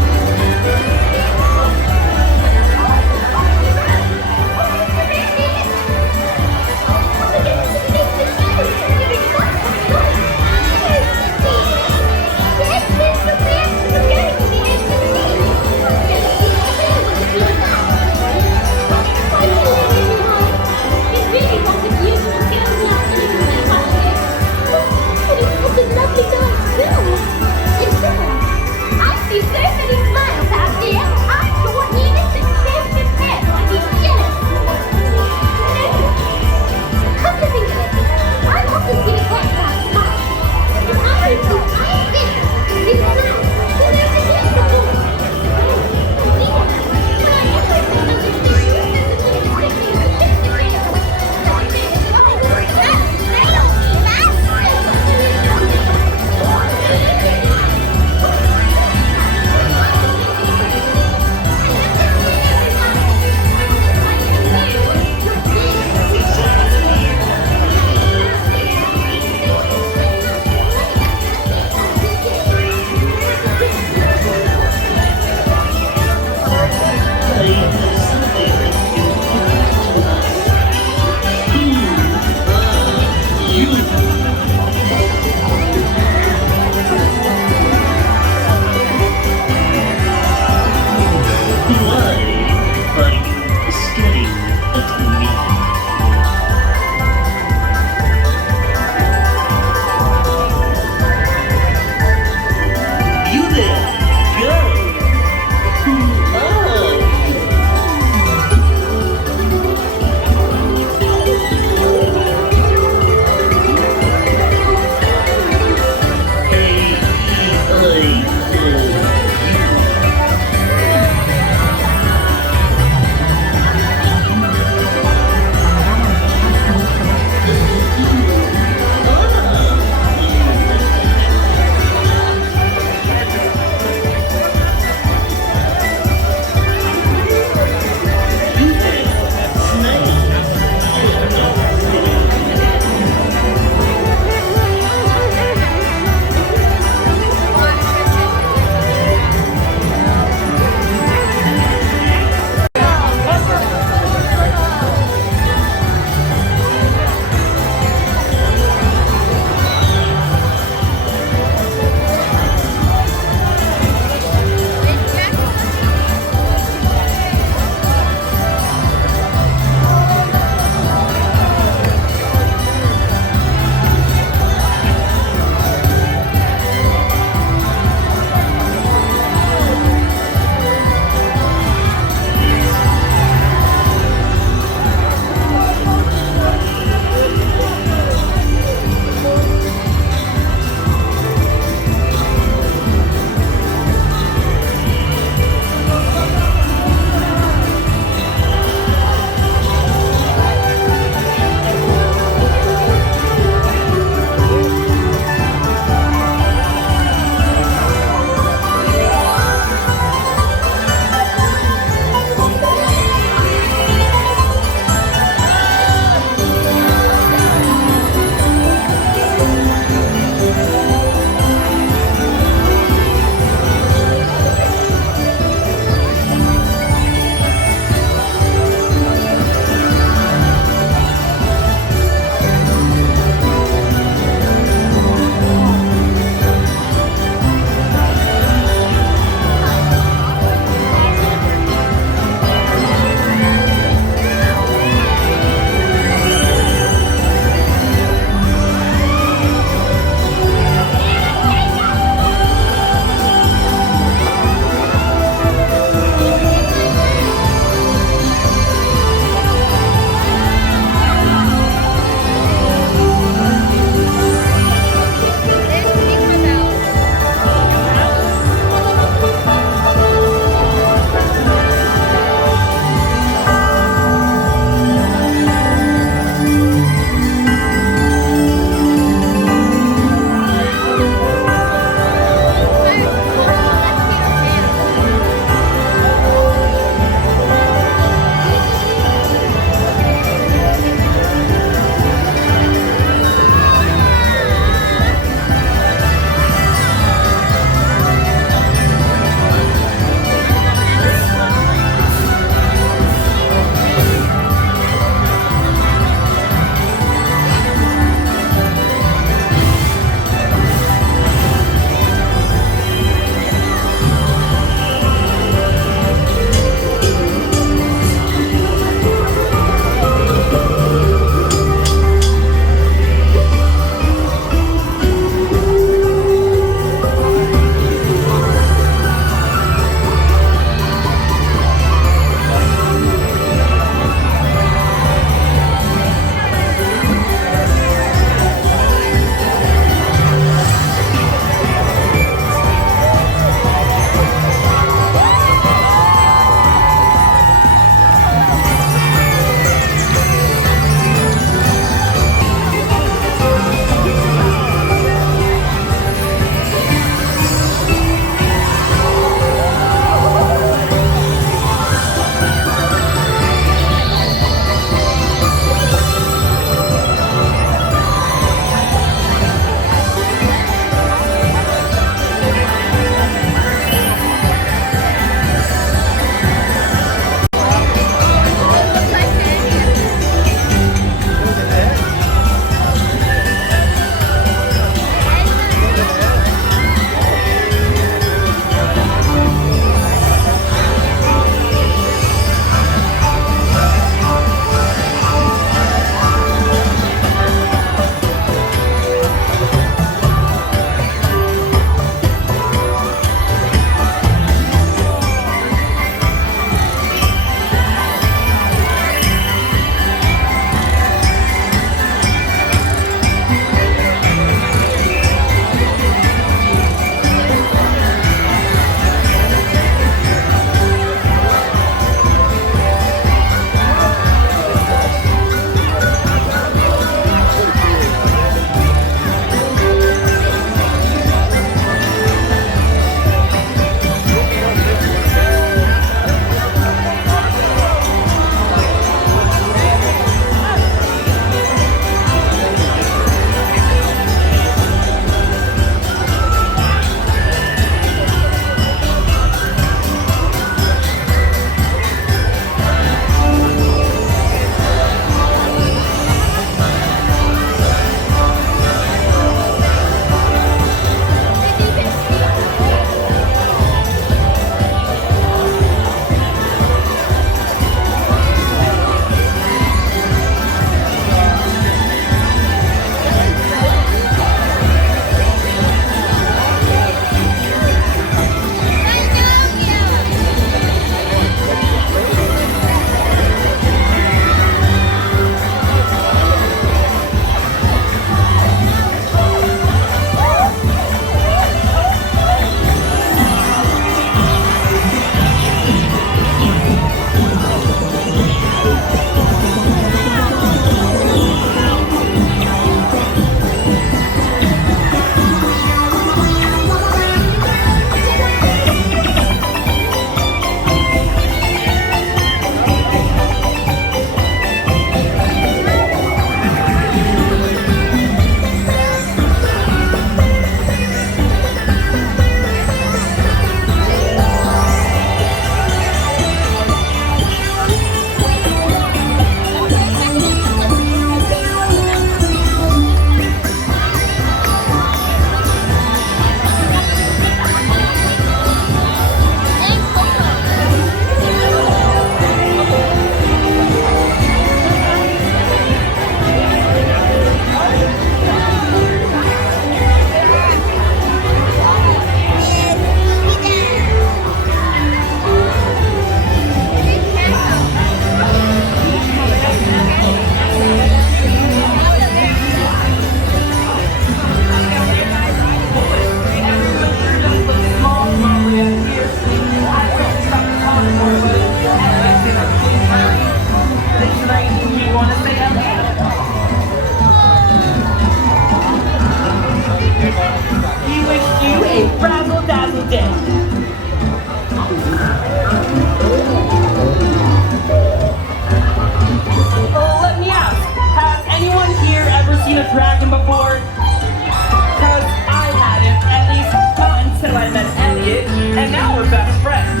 dragon before? Because I hadn't, at least not until I met Elliot, and now we're best friends.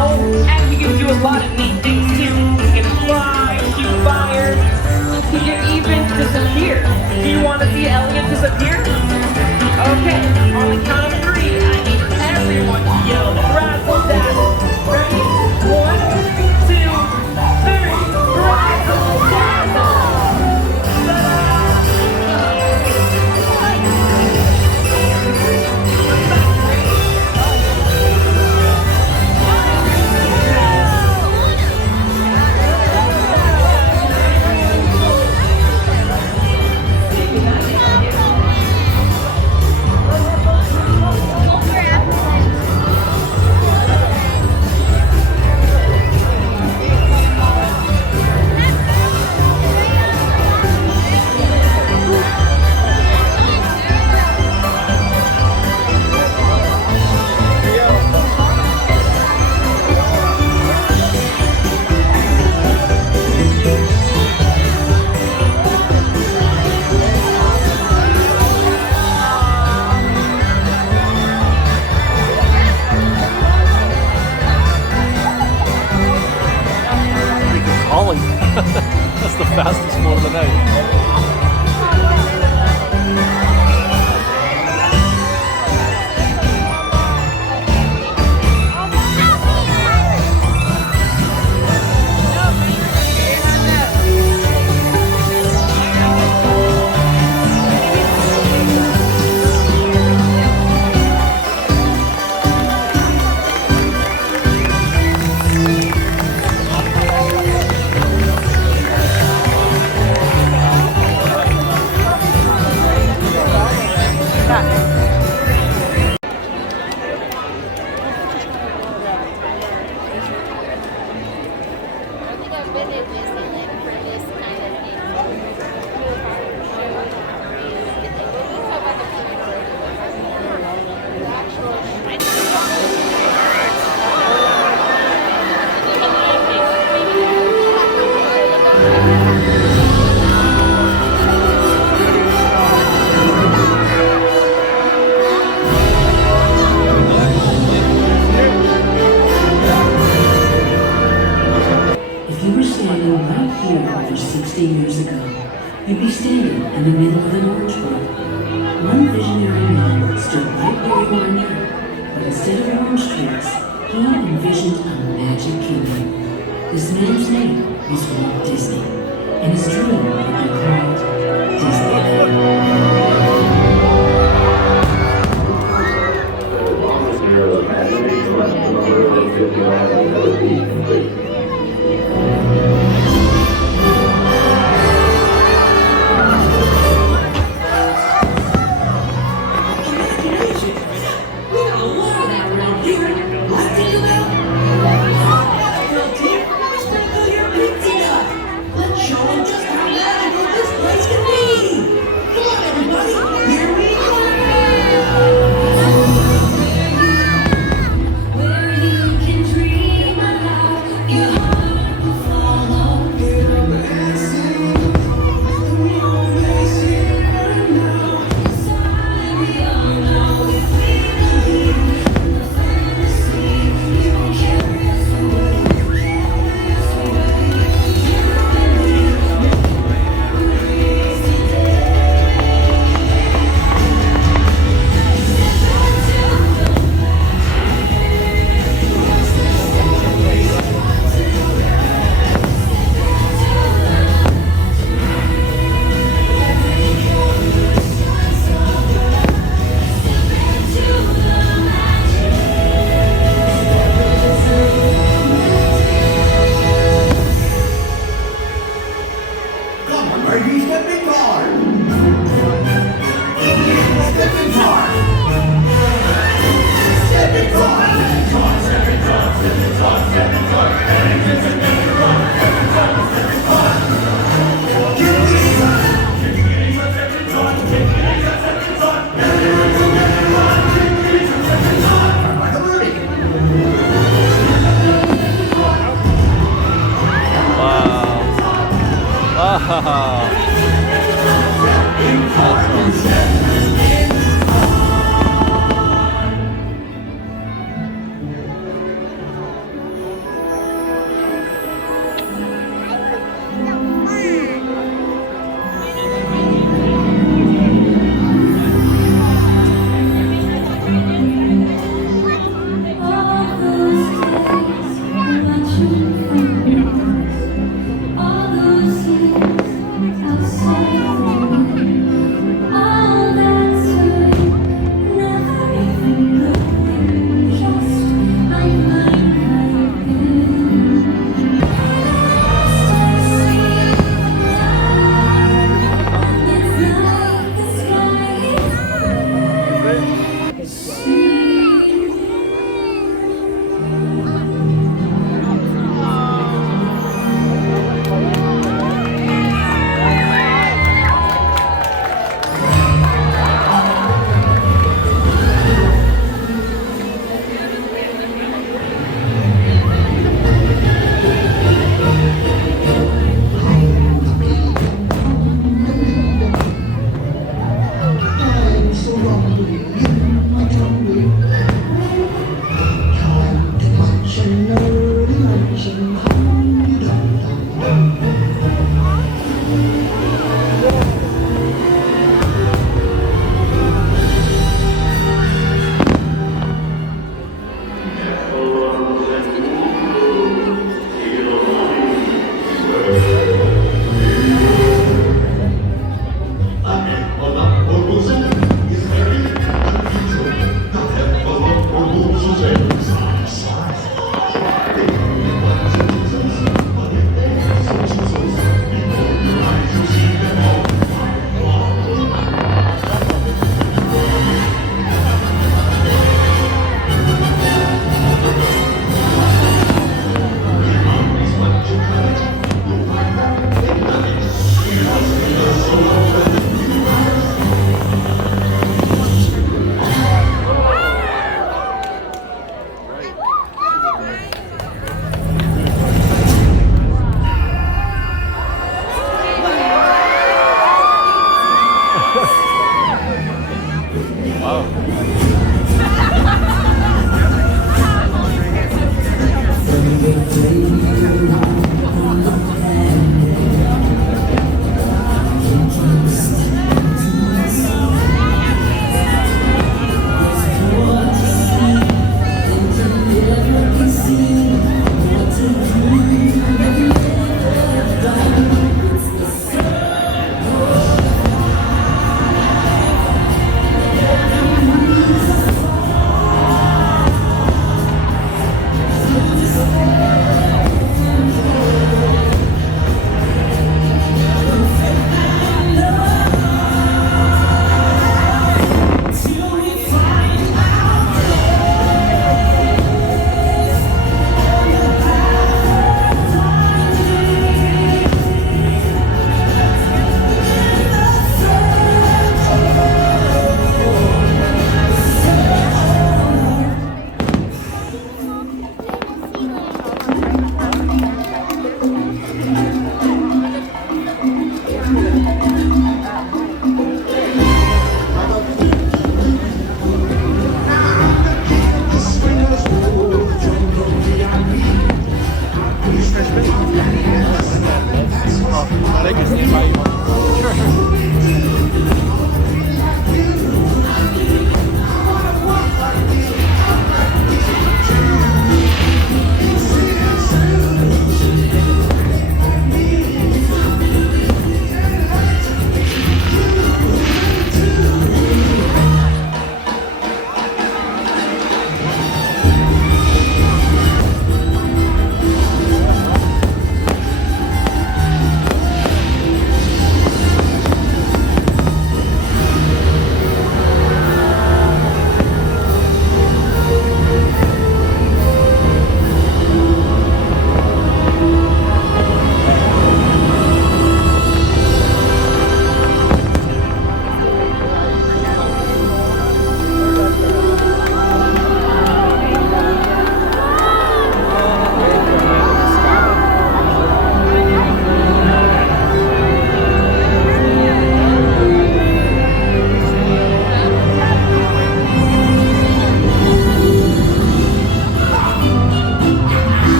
Oh, and we can do a lot of neat things too. We can fly, shoot fire, we can even disappear. Do you want to see Elliot disappear? Okay, on the count of 3, I need everyone to yell razzle dazzle. Ready? 1, 2, 3, razzle dazzle! Hauling. That's the fastest one of the night. I think I've been in Disneyland for this kind of thing. We'll talk about the actual If you were standing right here over 60 years ago, you'd be standing in the middle of an orange grove. One visionary man stood right where you are now, but instead of orange trees, he envisioned a magic kingdom. This man's name was Walt Disney, and his dream would be called Disneyland.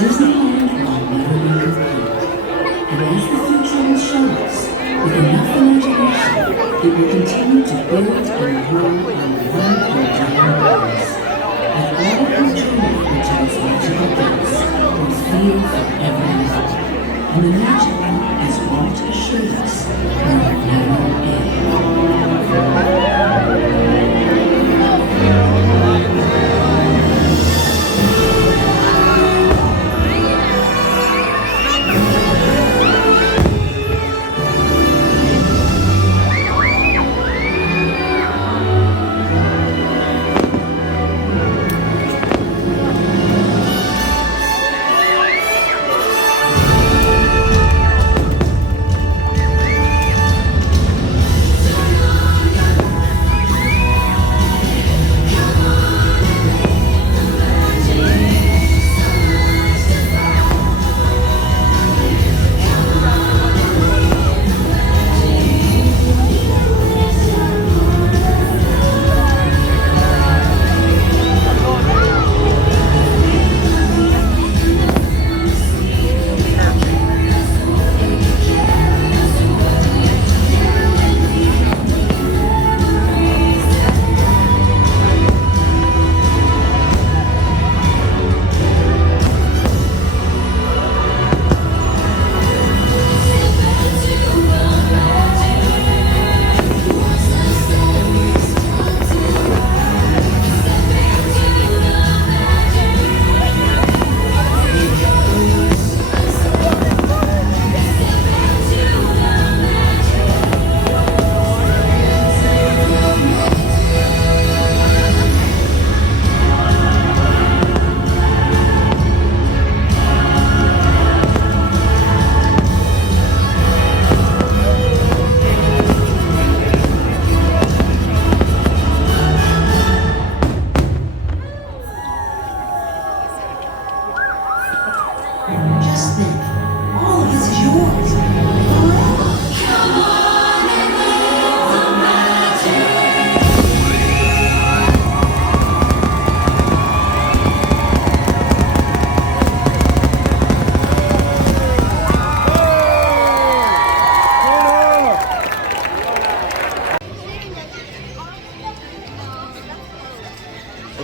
Disneyland will never be complete. And as the future will show us, with enough imagination, it will continue to build and grow on one enduring promise. That all who journey into its magical gates will feel forever loved. And the magic, as Walt assured us, will never end.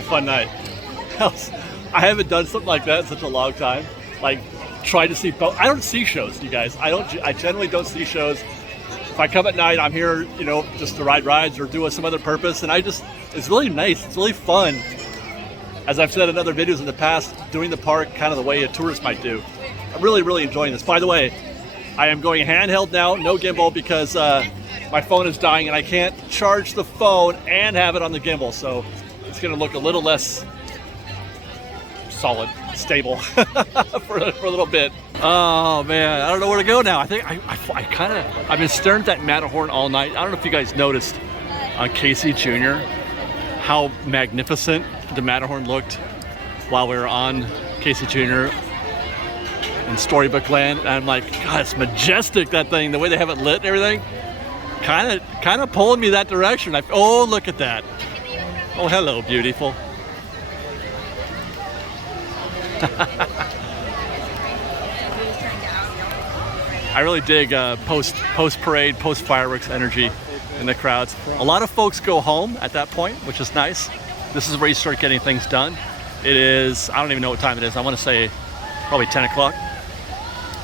fun night. I haven't done something like that in such a long time. Like, try to see boats. I don't see shows, you guys. I generally don't see shows. If I come at night, I'm here, you know, just to ride rides or do some other purpose. And it's really nice. It's really fun. As I've said in other videos in the past, doing the park kind of the way a tourist might do. I'm really, really enjoying this. By the way, I am going handheld now, no gimbal, because my phone is dying and I can't charge the phone and have it on the gimbal. So it's going to look a little less solid, stable for a little bit. Oh man, I don't know where to go now. I think I've been staring at that Matterhorn all night. I don't know if you guys noticed on Casey Jr. how magnificent the Matterhorn looked while we were on Casey Jr. in Storybook Land. And I'm like, God, it's majestic, that thing, the way they have it lit and everything. Kind of pulling me that direction. Oh, look at that. Oh, hello, beautiful. I really dig post parade, post fireworks energy in the crowds. A lot of folks go home at that point, which is nice. This is where you start getting things done. It is, I don't even know what time it is. I want to say probably 10 o'clock.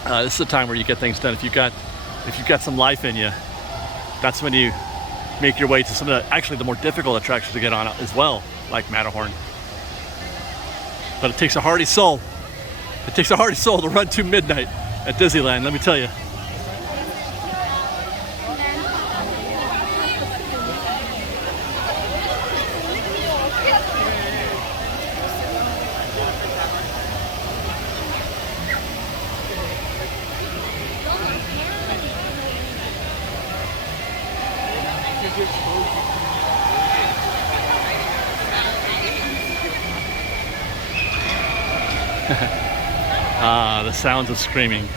This is the time where you get things done. If you've got some life in you, that's when you make your way to some of the more difficult attractions to get on as well, like Matterhorn. But it takes a hardy soul. It takes a hardy soul to run to midnight at Disneyland, let me tell you. The sounds of screaming.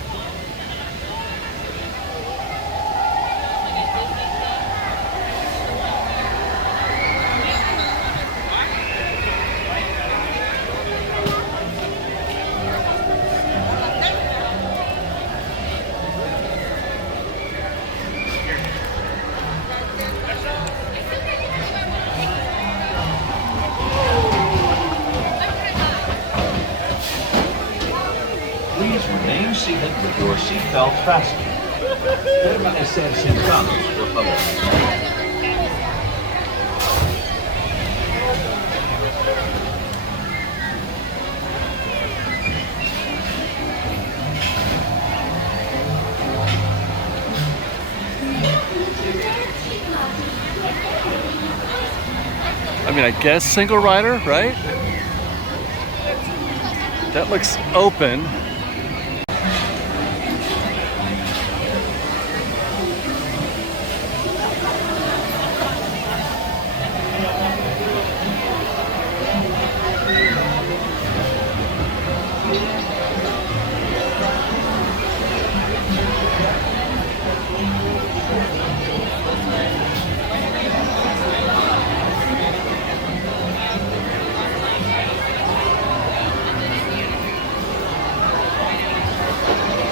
Please remain seated with your seatbelt fastened. Permanecer sentados, por favor. I mean, I guess single rider, right? That looks open.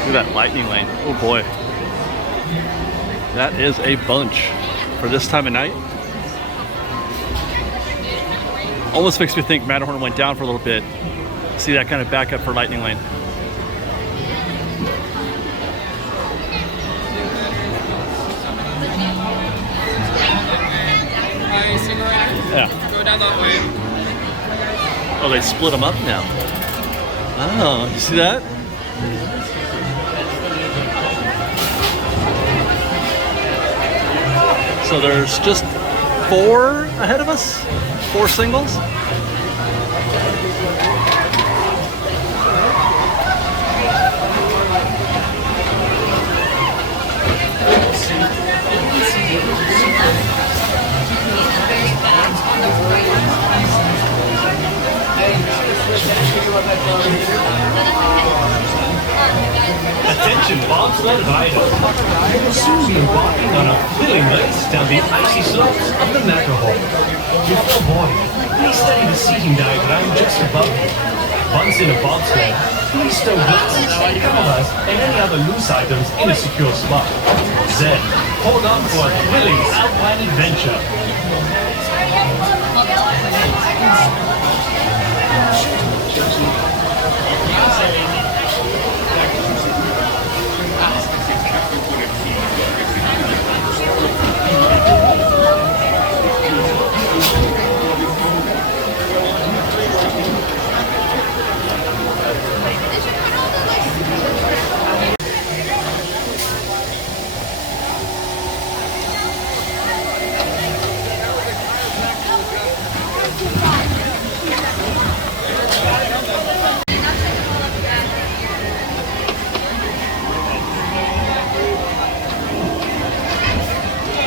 Look at that lightning lane. Oh boy. That is a bunch for this time of night. Almost makes me think Matterhorn went down for a little bit. See that kind of backup for lightning lane. Yeah. Go down that way. Oh, they split them up now. Oh, you see that? So there's just 4 ahead of us? 4 singles? Attention, bobsled riders. You'll soon be embarking on a thrilling race down the icy slopes of the Matterhorn. Before boarding, please study the seating diagram just above you. Once in a bobsled, please stow glasses, cameras, and any other loose items in a secure spot. Then, hold on for a thrilling alpine adventure.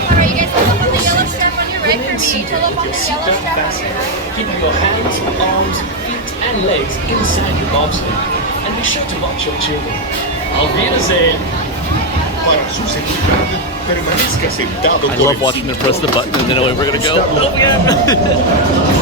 Alright, you guys hold up on the yellow strap on your right for me. Hold up on the yellow strap on your right. Keep your hands, arms, feet, and legs inside the bobsled. And be sure to watch your children. Auf Wiedersehen! Para su seguridad, permanezca sentado. I love watching them press the button and they know where we're gonna go. Oh, yeah.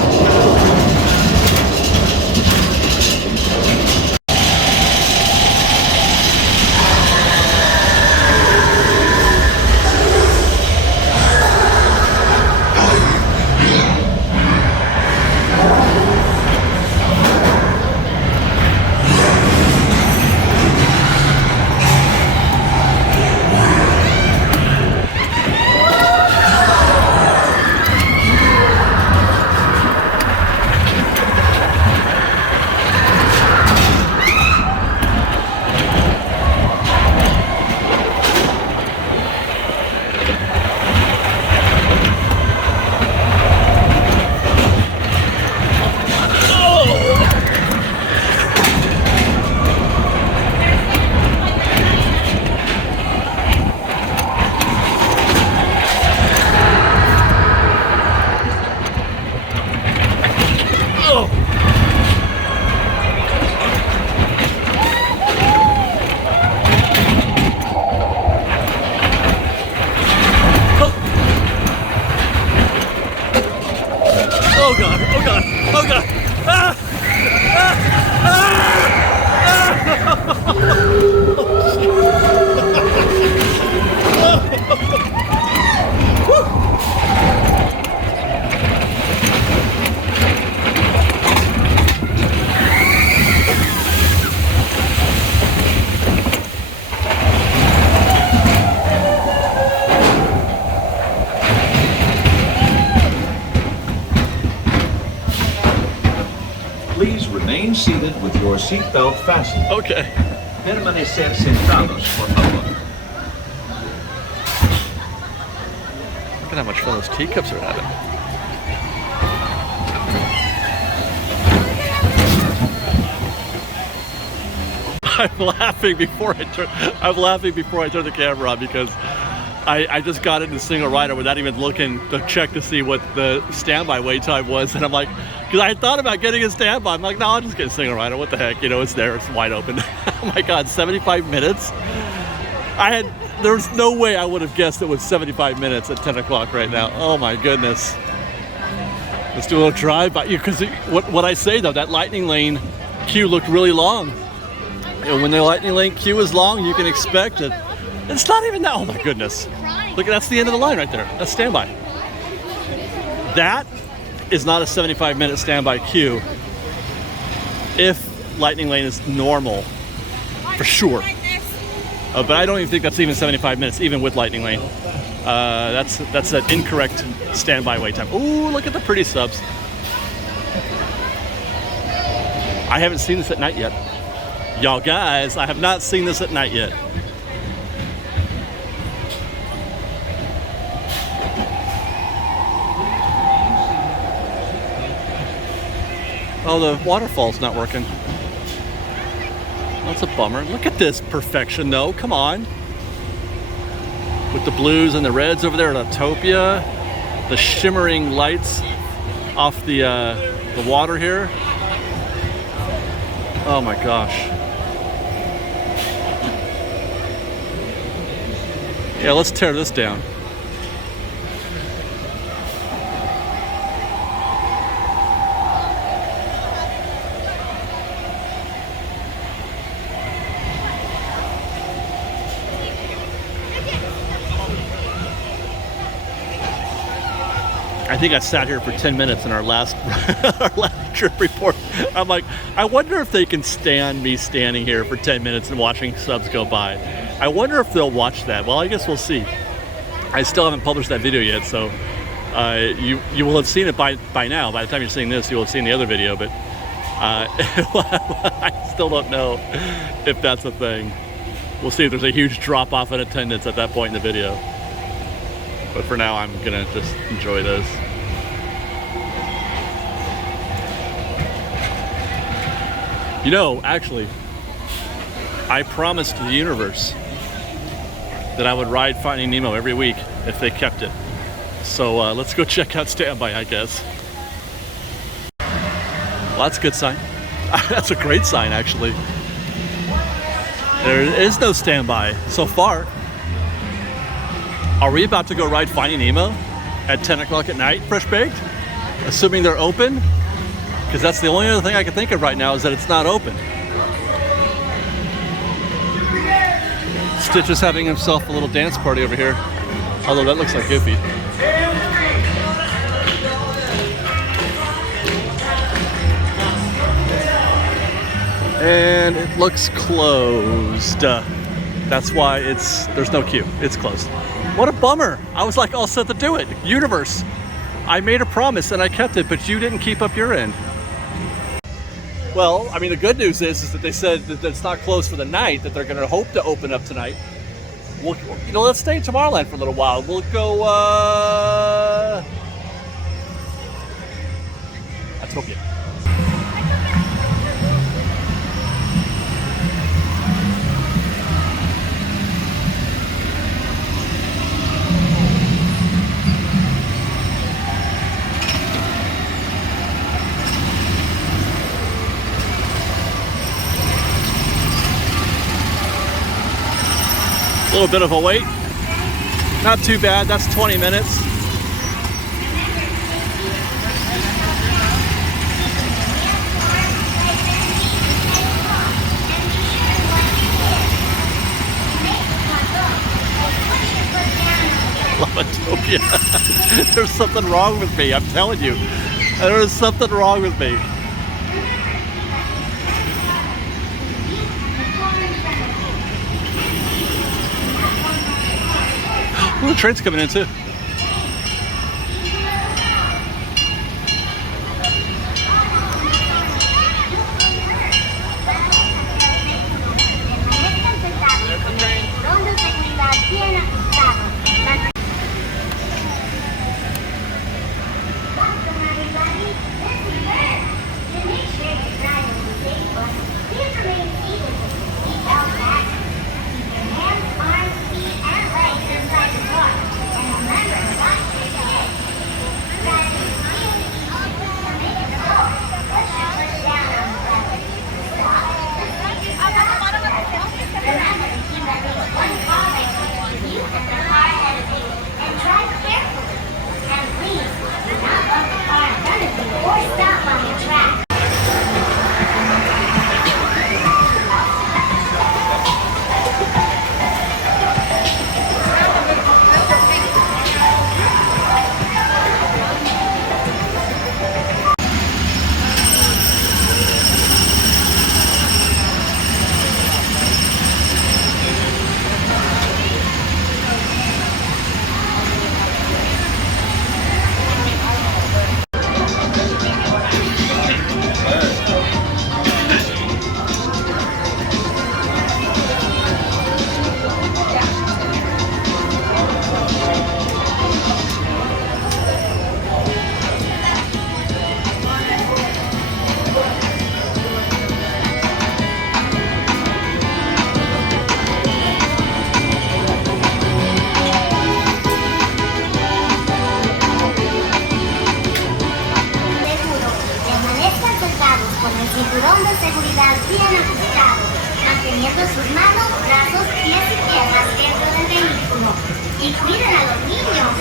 Please remain seated with your seatbelt fastened. Okay. Permanecer sentados, por favor. Look at how much fun those teacups are having. I'm laughing before I turn the camera on because I just got into single rider without even looking to check to see what the standby wait time was, and I'm like, because I thought about getting a standby, I'm like, no, I'll just get a single rider. What the heck, you know, it's there, it's wide open. Oh my God, 75 minutes. There's no way I would have guessed it was 75 minutes at 10 o'clock right now. Oh my goodness. Let's do a little drive by you, because what I say though, that lightning lane queue looked really long. You know, when the lightning lane queue is long, you can expect it. It's not even that. Oh my goodness. Look, that's the end of the line right there. That's standby. That is not a 75-minute standby queue if lightning lane is normal, for sure. But I don't even think that's even 75 minutes, even with lightning lane. That's an incorrect standby wait time. Ooh, look at the pretty subs. I haven't seen this at night yet. Y'all guys, I have not seen this at night yet. Oh, the waterfall's not working. That's a bummer. Look at this perfection though, come on. With the blues and the reds over there at Autopia, the shimmering lights off the water here. Oh my gosh. Yeah, let's tear this down. I think I sat here for 10 minutes in our last our last trip report. I'm like, I wonder if they can stand me standing here for 10 minutes and watching subs go by. I wonder if they'll watch that. Well, I guess we'll see. I still haven't published that video yet, so you will have seen it by now. By the time you're seeing this, you will have seen the other video, but I still don't know if that's a thing. We'll see if there's a huge drop off in attendance at that point in the video. But for now, I'm gonna just enjoy this. You know, actually, I promised the universe that I would ride Finding Nemo every week if they kept it. So let's go check out Standby, I guess. Well, that's a good sign. That's a great sign, actually. There is no Standby so far. Are we about to go ride Finding Nemo at 10 o'clock at night, Fresh Baked? Assuming they're open? Because that's the only other thing I can think of right now is that it's not open. Stitch is having himself a little dance party over here. Although that looks like Goofy. And it looks closed. That's why there's no queue. It's closed. What a bummer. I was like all set to do it. Universe, I made a promise and I kept it, but you didn't keep up your end. Well, I mean, the good news is that they said that it's not closed for the night, that they're going to hope to open up tonight. We'll, let's stay in Tomorrowland for a little while. We'll go, Autopia. A little bit of a wait. Not too bad. That's 20 minutes. Autopia. There's something wrong with me. I'm telling you. There is something wrong with me. Well, the train's coming in too. cinturón de seguridad bien ajustado, manteniendo sus manos, brazos, pies y piernas dentro del vehículo. Y cuiden a los niños.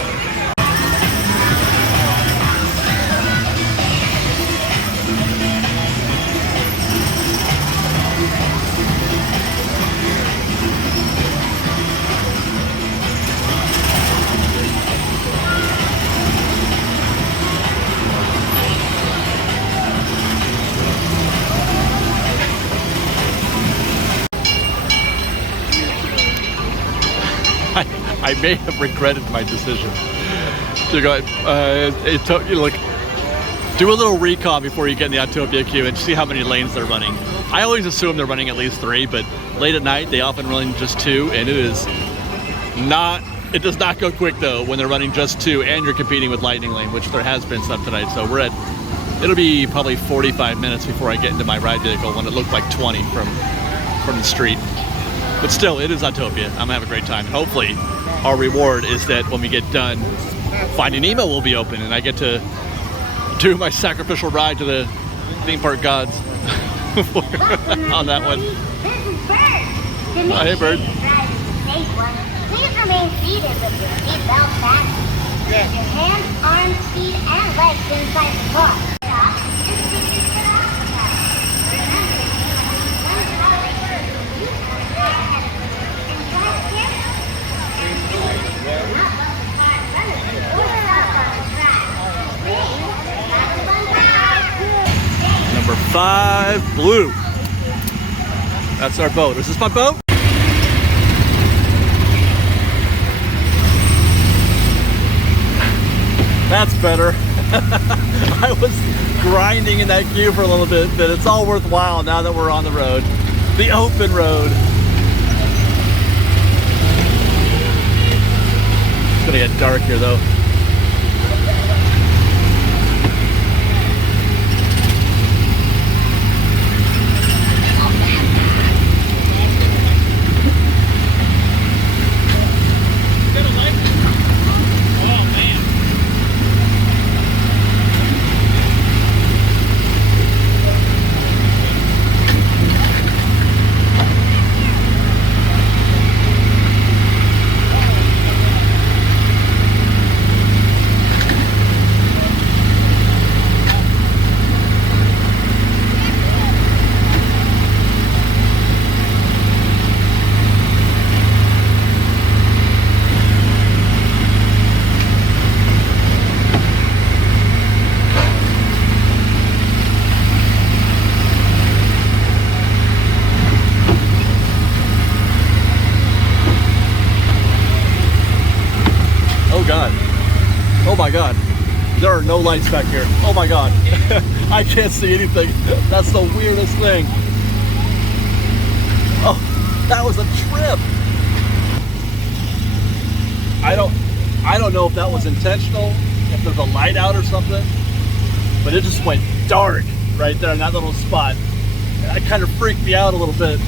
I may have regretted my decision to go. Look, do a little recon before you get in the Autopia queue and see how many lanes they're running. I always assume they're running at least 3, but late at night they often run just 2, and it does not go quick though when they're running just 2 and you're competing with Lightning Lane, which there has been some tonight. So it'll be probably 45 minutes before I get into my ride vehicle when it looked like 20 from the street. But still, it is Autopia. I'm gonna have a great time. Hopefully our reward is that when we get done, Finding Nemo will be open and I get to do my sacrificial ride to the theme park gods on that one. This is Bird. To Oh, hey, make sure Bird. your drive is a safe one, please remain seated with your seatbelt fastened. Get your hands, arms, feet, and legs inside the car. Stop and switch your foot off the pedal. Remember, one power word. You can go ahead and drive carefully. And please, do not let the car run into or stop on the track. Please, stop the bumper. Number 5, blue. That's our boat. Is this my boat? That's better. I was grinding in that queue for a little bit, but it's all worthwhile now that we're on the road. The open road. It's gonna get dark here though. Oh my God, there are no lights back here. Oh my God, I can't see anything. That's the weirdest thing. Oh, that was a trip. I don't know if that was intentional, if there's a light out or something, but it just went dark right there in that little spot. That kind of freaked me out a little bit.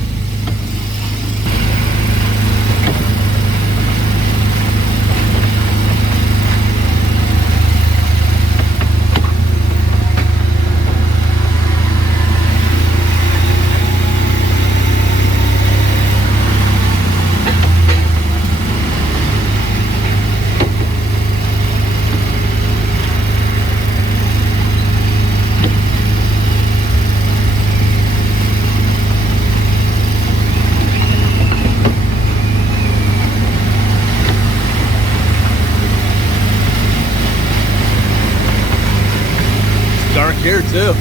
Here too.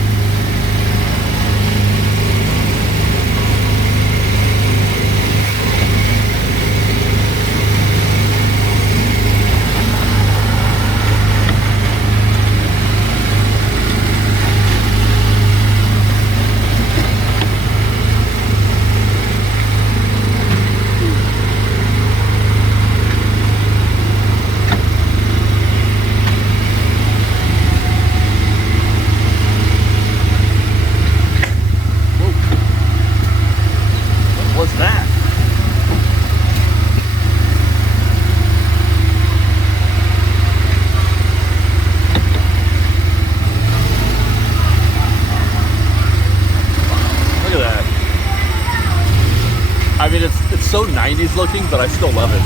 I mean, it's so 90s looking, but I still love it.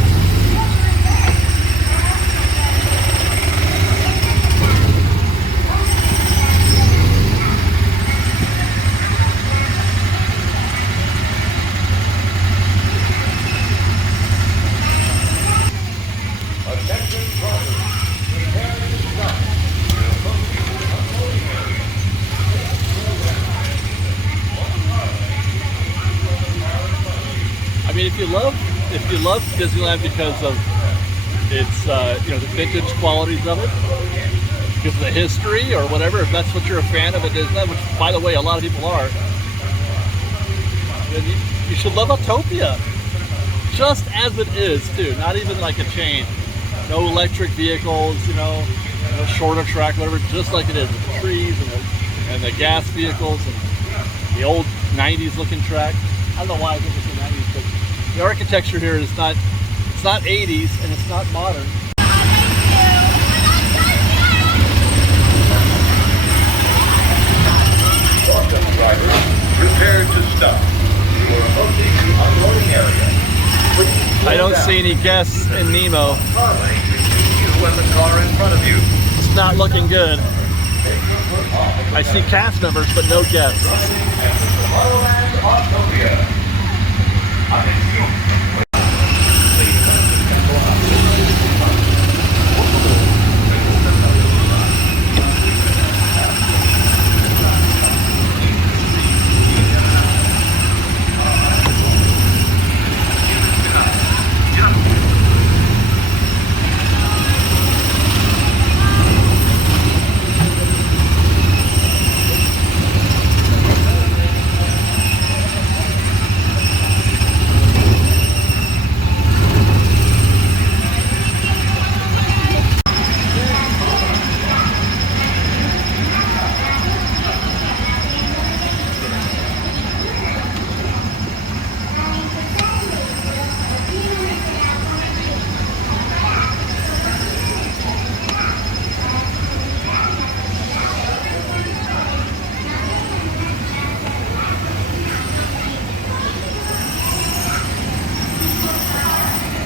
I mean, if you love Disneyland because of It's you know, the vintage qualities of it, because of the history or whatever. If that's what you're a fan of at Disneyland, which by the way a lot of people are, then you should love Autopia, just as it is too. Not even like a change. No electric vehicles, you know, no shorter track, whatever. Just like it is with the trees and the gas vehicles and the old 90s looking track. I don't know why I think it's the 90s, but the architecture here is not. It's not 80s and it's not modern. Welcome, drivers. Prepare to stop. You are approaching the unloading area. I don't see any guests in Nemo. Car lane between you and the car in front of you. It's not looking good. I see cast members, but no guests. Matterhorn and Autopia.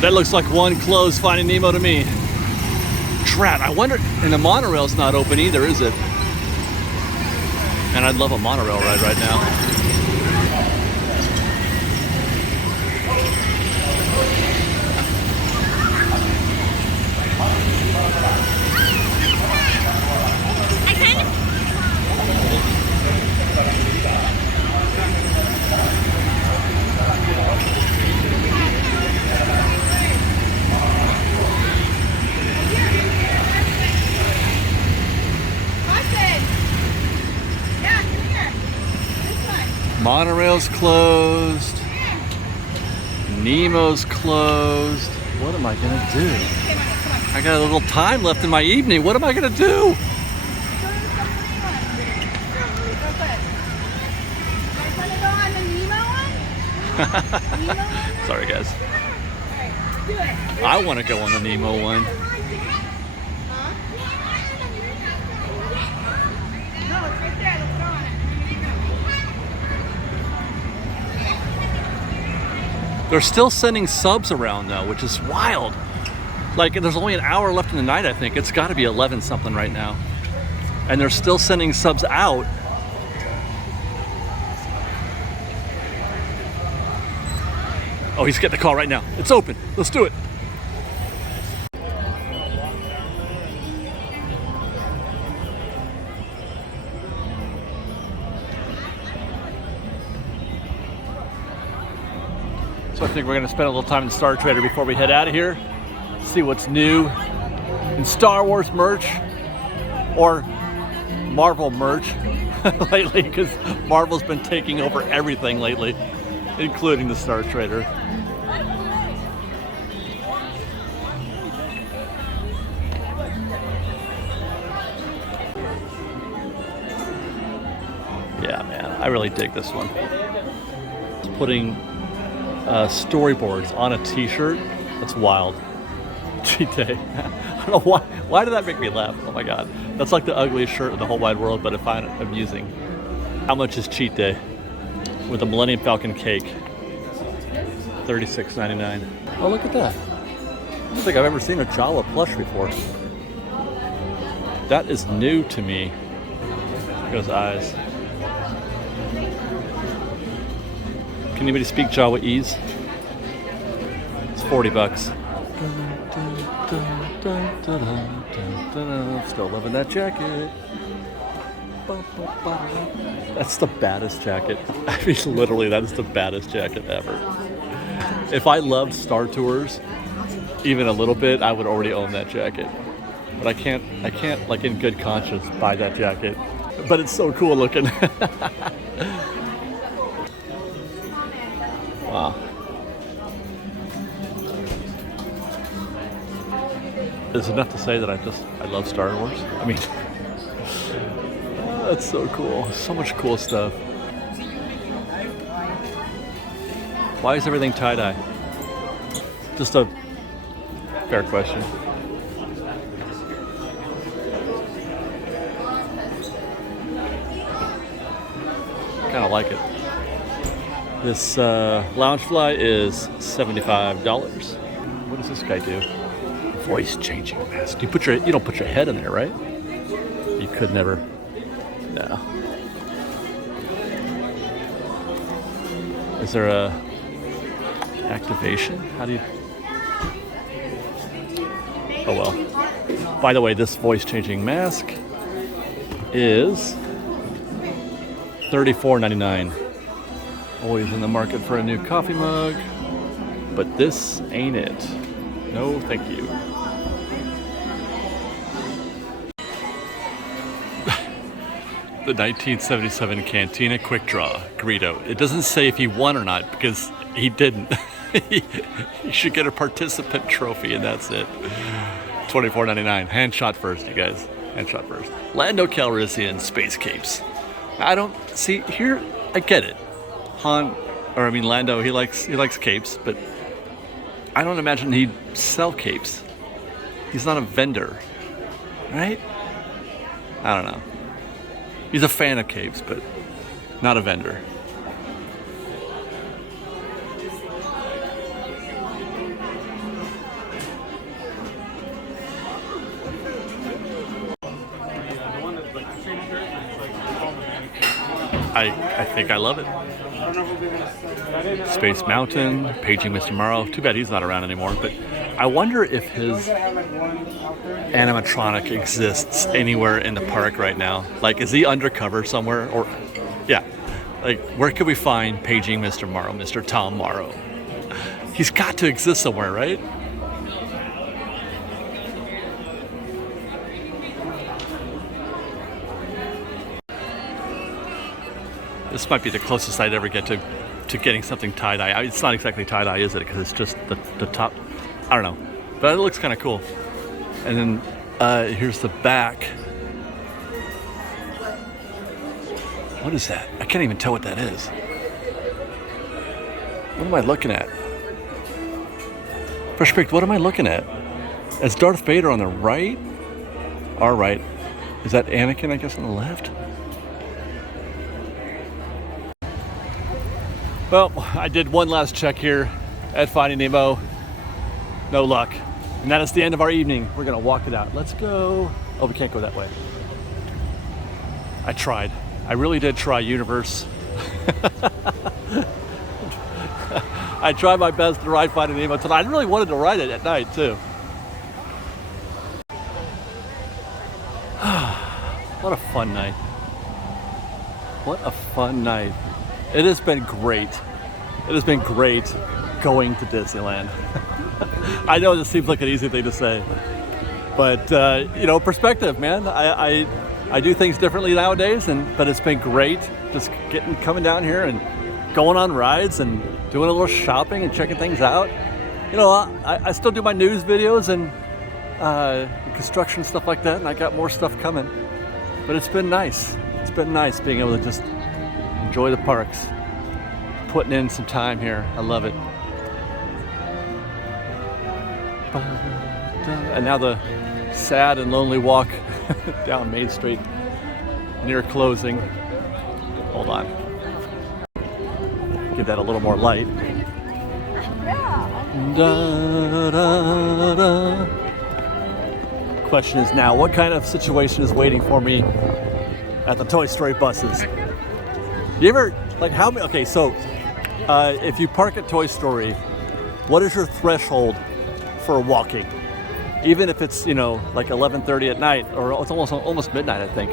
That looks like one closed Finding Nemo to me. Drat, I wonder, and the monorail's not open either, is it? And I'd love a monorail ride right now. Monorail's closed. Nemo's closed. What am I gonna do? I got a little time left in my evening. What am I gonna do? Sorry, guys. I want to go on the Nemo one. They're still sending subs around though, which is wild. Like, there's only an hour left in the night, I think. It's got to be 11 something right now. And they're still sending subs out. Oh, he's getting the call right now. It's open. Let's do it. So I think we're going to spend a little time in Star Trader before we head out of here. See what's new in Star Wars merch or Marvel merch lately, because Marvel's been taking over everything lately, including the Star Trader. Yeah, man, I really dig this one. It's putting storyboards on a t-shirt. That's wild. Cheat day. I don't know why did that make me laugh? Oh my god. That's like the ugliest shirt in the whole wide world, but I find it amusing. How much is cheat day? With a Millennium Falcon cake. $36.99. Oh, look at that. I don't think I've ever seen a Jawa plush before. That is new to me. Look at those eyes. Can anybody speak Jawa-ese? It's $40. Still loving that jacket. That's the baddest jacket. I mean, literally, that is the baddest jacket ever. If I loved Star Tours, even a little bit, I would already own that jacket. But I can't like in good conscience buy that jacket. But it's so cool looking. Wow. Is enough to say that I love Star Wars? I mean, that's so cool. So much cool stuff. Why is everything tie-dye? Just a fair question. Kind of like it. This Loungefly is $75. What does this guy do? Voice changing mask. You don't put your head in there, right? You could never. No. Is there a activation? How do you? Oh well. By the way, this voice changing mask is $34.99. Always in the market for a new coffee mug, but this ain't it. No, thank you. The 1977 Cantina Quick Draw Greedo. It doesn't say if he won or not because he didn't. He should get a participant trophy and that's it. $24.99. Hand shot first, you guys. Hand shot first. Lando Calrissian Space Capes. I don't see here. I get it. Lando. He likes capes, but I don't imagine he'd sell capes. He's not a vendor, right? I don't know. He's a fan of capes, but not a vendor. I think I love it. Space Mountain, Paging Mr. Morrow. Too bad he's not around anymore, but I wonder if his animatronic exists anywhere in the park right now. Like, is he undercover somewhere? Or, yeah, like, where could we find Paging Mr. Morrow, Mr. Tom Morrow? He's got to exist somewhere, right? This might be the closest I'd ever get to getting something tie-dye. It's not exactly tie-dye, is it? Because it's just the top. I don't know. But it looks kind of cool. And then here's the back. What is that? I can't even tell what that is. What am I looking at? Fresh Baked, what am I looking at? Is Darth Vader on the right? All right. Is that Anakin, I guess, on the left? Well, I did one last check here at Finding Nemo. No luck. And that is the end of our evening. We're gonna walk it out. Let's go. Oh, we can't go that way. I tried. I really did try, universe. I tried my best to ride Finding Nemo tonight. I really wanted to ride it at night too. What a fun night. What a fun night. It has been great. It has been great going to Disneyland. I know this seems like an easy thing to say, but perspective, man. I do things differently nowadays, but it's been great just coming down here and going on rides and doing a little shopping and checking things out. I still do my news videos and construction stuff like that, and I got more stuff coming. But it's been nice. It's been nice being able to just enjoy the parks, putting in some time here. I love it. And now the sad and lonely walk down Main Street near closing. Hold on. Give that a little more light. Da, da, da. Question is now, what kind of situation is waiting for me at the Toy Story buses? You ever, okay, so if you park at Toy Story, what is your threshold for walking? Even if it's, like 11:30 at night, or it's almost midnight, I think.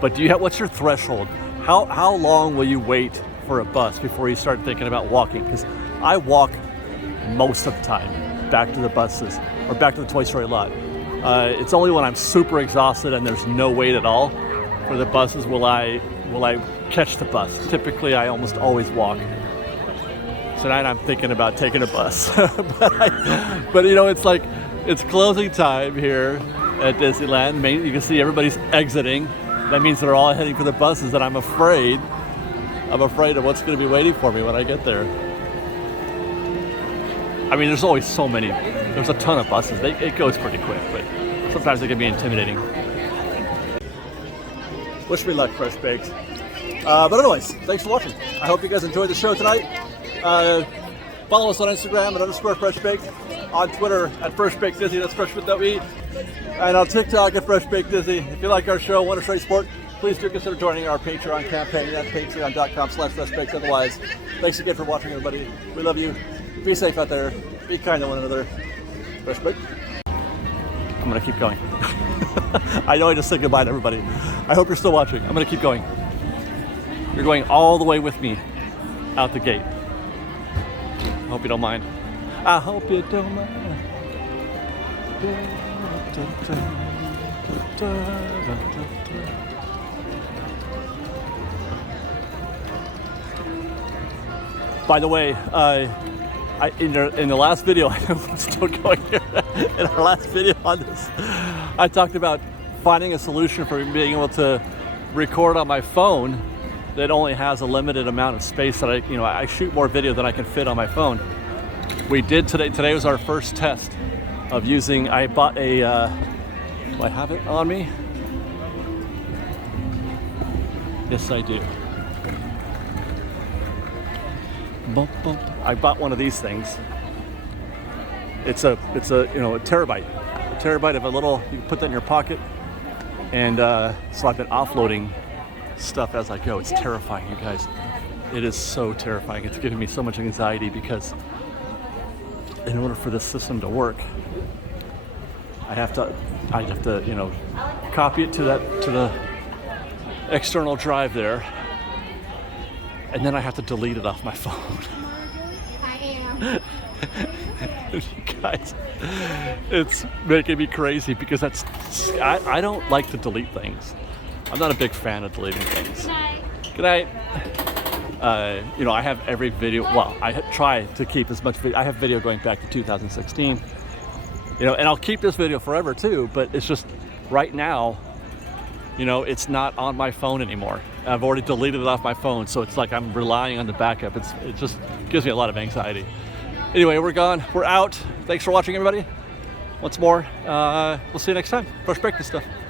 But what's your threshold? How long will you wait for a bus before you start thinking about walking? Because I walk most of the time. back to the buses or back to the Toy Story lot. It's only when I'm super exhausted and there's no wait at all for the buses will I catch the bus. Typically, I almost always walk. Tonight I'm thinking about taking a bus, but you know, it's like it's closing time here at Disneyland. You can see everybody's exiting. That means they're all heading for the buses, and I'm afraid of what's going to be waiting for me when I get there. I mean, there's always so many. There's a ton of buses. It goes pretty quick, but sometimes it can be intimidating. Wish me luck, Fresh Baked. But anyways, thanks for watching. I hope you guys enjoyed the show tonight. Follow us on Instagram at _FreshBaked, on Twitter at FreshBakedDisney, that's FreshBaked.me, and on TikTok at FreshBakedDisney. If you like our show, want to trade sport, please do consider joining our Patreon campaign at patreon.com/FreshBaked. Otherwise, thanks again for watching, everybody. We love you. Be safe out there. Be kind to one another. Fresh Baked. I'm going to keep going. I know I just said goodbye to everybody. I hope you're still watching. I'm going to keep going. You're going all the way with me out the gate. I hope you don't mind. I hope you don't mind. By the way, in the last video, I'm still going here. In our last video on this, I talked about finding a solution for being able to record on my phone that only has a limited amount of space that I shoot more video than I can fit on my phone. We did today. Today was our first test of using, I bought a, do I have it on me? Yes, I do. I bought one of these things. It's a terabyte of a little, you can put that in your pocket. And so I've been offloading stuff as I go. It's terrifying, you guys. It is so terrifying. It's giving me so much anxiety because in order for this system to work, I have to copy it to the external drive there, and then I have to delete it off my phone. I am. You guys, it's making me crazy because I don't like to delete things. I'm not a big fan of deleting things. Good night. I have every video. Well, I try to keep as much video. I have video going back to 2016. And I'll keep this video forever too. But it's just right now, it's not on my phone anymore. I've already deleted it off my phone, so it's like I'm relying on the backup. It just gives me a lot of anxiety. Anyway, we're gone. We're out. Thanks for watching, everybody. Once more, we'll see you next time. Fresh breakfast stuff.